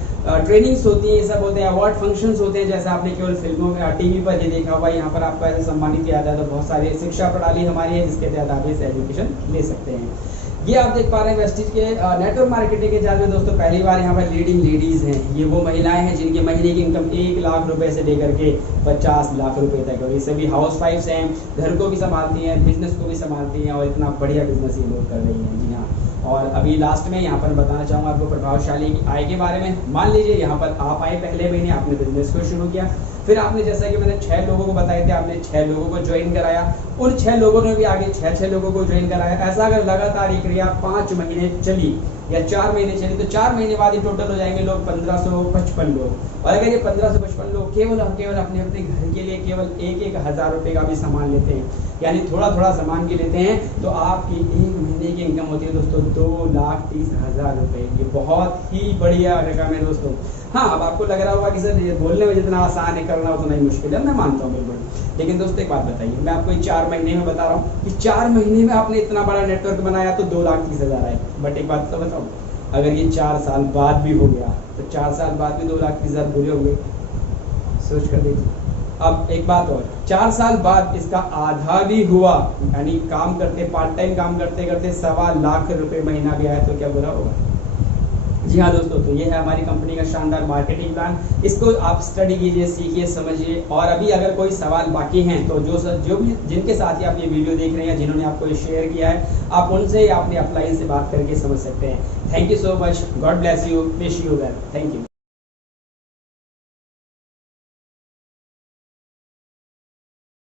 ट्रेनिंग्स होती हैं, ये सब होते हैं, अवार्ड फंक्शंस होते हैं, जैसे आपने केवल फिल्मों में, TV पर ही देखा हुआ। यहाँ पर आपको ऐसे सम्मानित किया जाता है। तो बहुत सारी शिक्षा प्रणाली हमारी है जिसके तहत आप इस एजुकेशन ले सकते हैं। ये आप देख पा रहे हैं वेस्टीज के नेटवर्क मार्केटिंग के जाल में दोस्तों पहली बार यहाँ पर लीडिंग लेडीज हैं। ये वो महिलाएं हैं जिनके महीने की इनकम 1 लाख रुपए से लेकर के 50 लाख रुपए तक है। ये सभी हाउस वाइफ्स हैं, घर को भी संभालती हैं, बिजनेस को भी संभालती हैं और इतना बढ़िया बिजनेस ये लोग कर रही हैं। जी हाँ, और अभी लास्ट में यहाँ पर बताना चाहूँगा आपको प्रभावशाली आय के बारे में। मान लीजिए यहाँ पर आप आए, पहले महीने आपने बिजनेस को शुरू किया, फिर आपने जैसा कि मैंने 6 लोगों को बताए थे, आपने 6 लोगों को ज्वाइन कराया, उन 6 लोगों ने भी आगे 6 लोगों को ज्वाइन कराया। ऐसा अगर लगातार ये क्रिया 5 महीने चली या 4 महीने चली, तो 4 महीने बाद ये टोटल हो जाएंगे लोग 1555 लोग। और अगर ये 1555 लोग केवल अपने घर के लिए केवल 1-1 हज़ार रुपये का भी सामान लेते हैं, यानी थोड़ा सामान भी लेते हैं, तो आपकी 1 महीने की इनकम होती है दोस्तों 2,30,000 रुपये। ये बहुत ही बढ़िया रकम है दोस्तों। हाँ, अब आपको लग रहा होगा कि सर ये बोलने में जितना आसान है, करना उतना ही मुश्किल है, मैं मानता हूँ बिल्कुल। लेकिन दोस्तों एक बात बताइए, मैं आपको 4 महीने में बता रहा हूँ कि 4 महीने में आपने इतना बड़ा नेटवर्क बनाया तो 2,30,000 आए। बट एक बात तो बताऊँ, अगर ये 4 साल बाद भी हो गया तो 4 साल बाद भी 2,30,000 पूरे होंगे। सोच कर देखिए। अब एक बात और, 4 साल बाद इसका आधा भी हुआ, यानी काम करते, पार्ट टाइम काम करते करते 1.25 लाख रुपए महीना भी आया, तो क्या बुरा होगा? जी हाँ दोस्तों, तो ये है हमारी कंपनी का शानदार मार्केटिंग प्लान। इसको आप स्टडी कीजिए, सीखिए, समझिए। और अभी अगर कोई सवाल बाकी हैं तो जो भी जिनके साथ ही आप ये वीडियो देख रहे हैं, जिन्होंने आपको ये शेयर किया है, आप उनसे अपने अपलाइन से बात करके समझ सकते हैं। Thank you so much, God bless you, wish you well, thank you.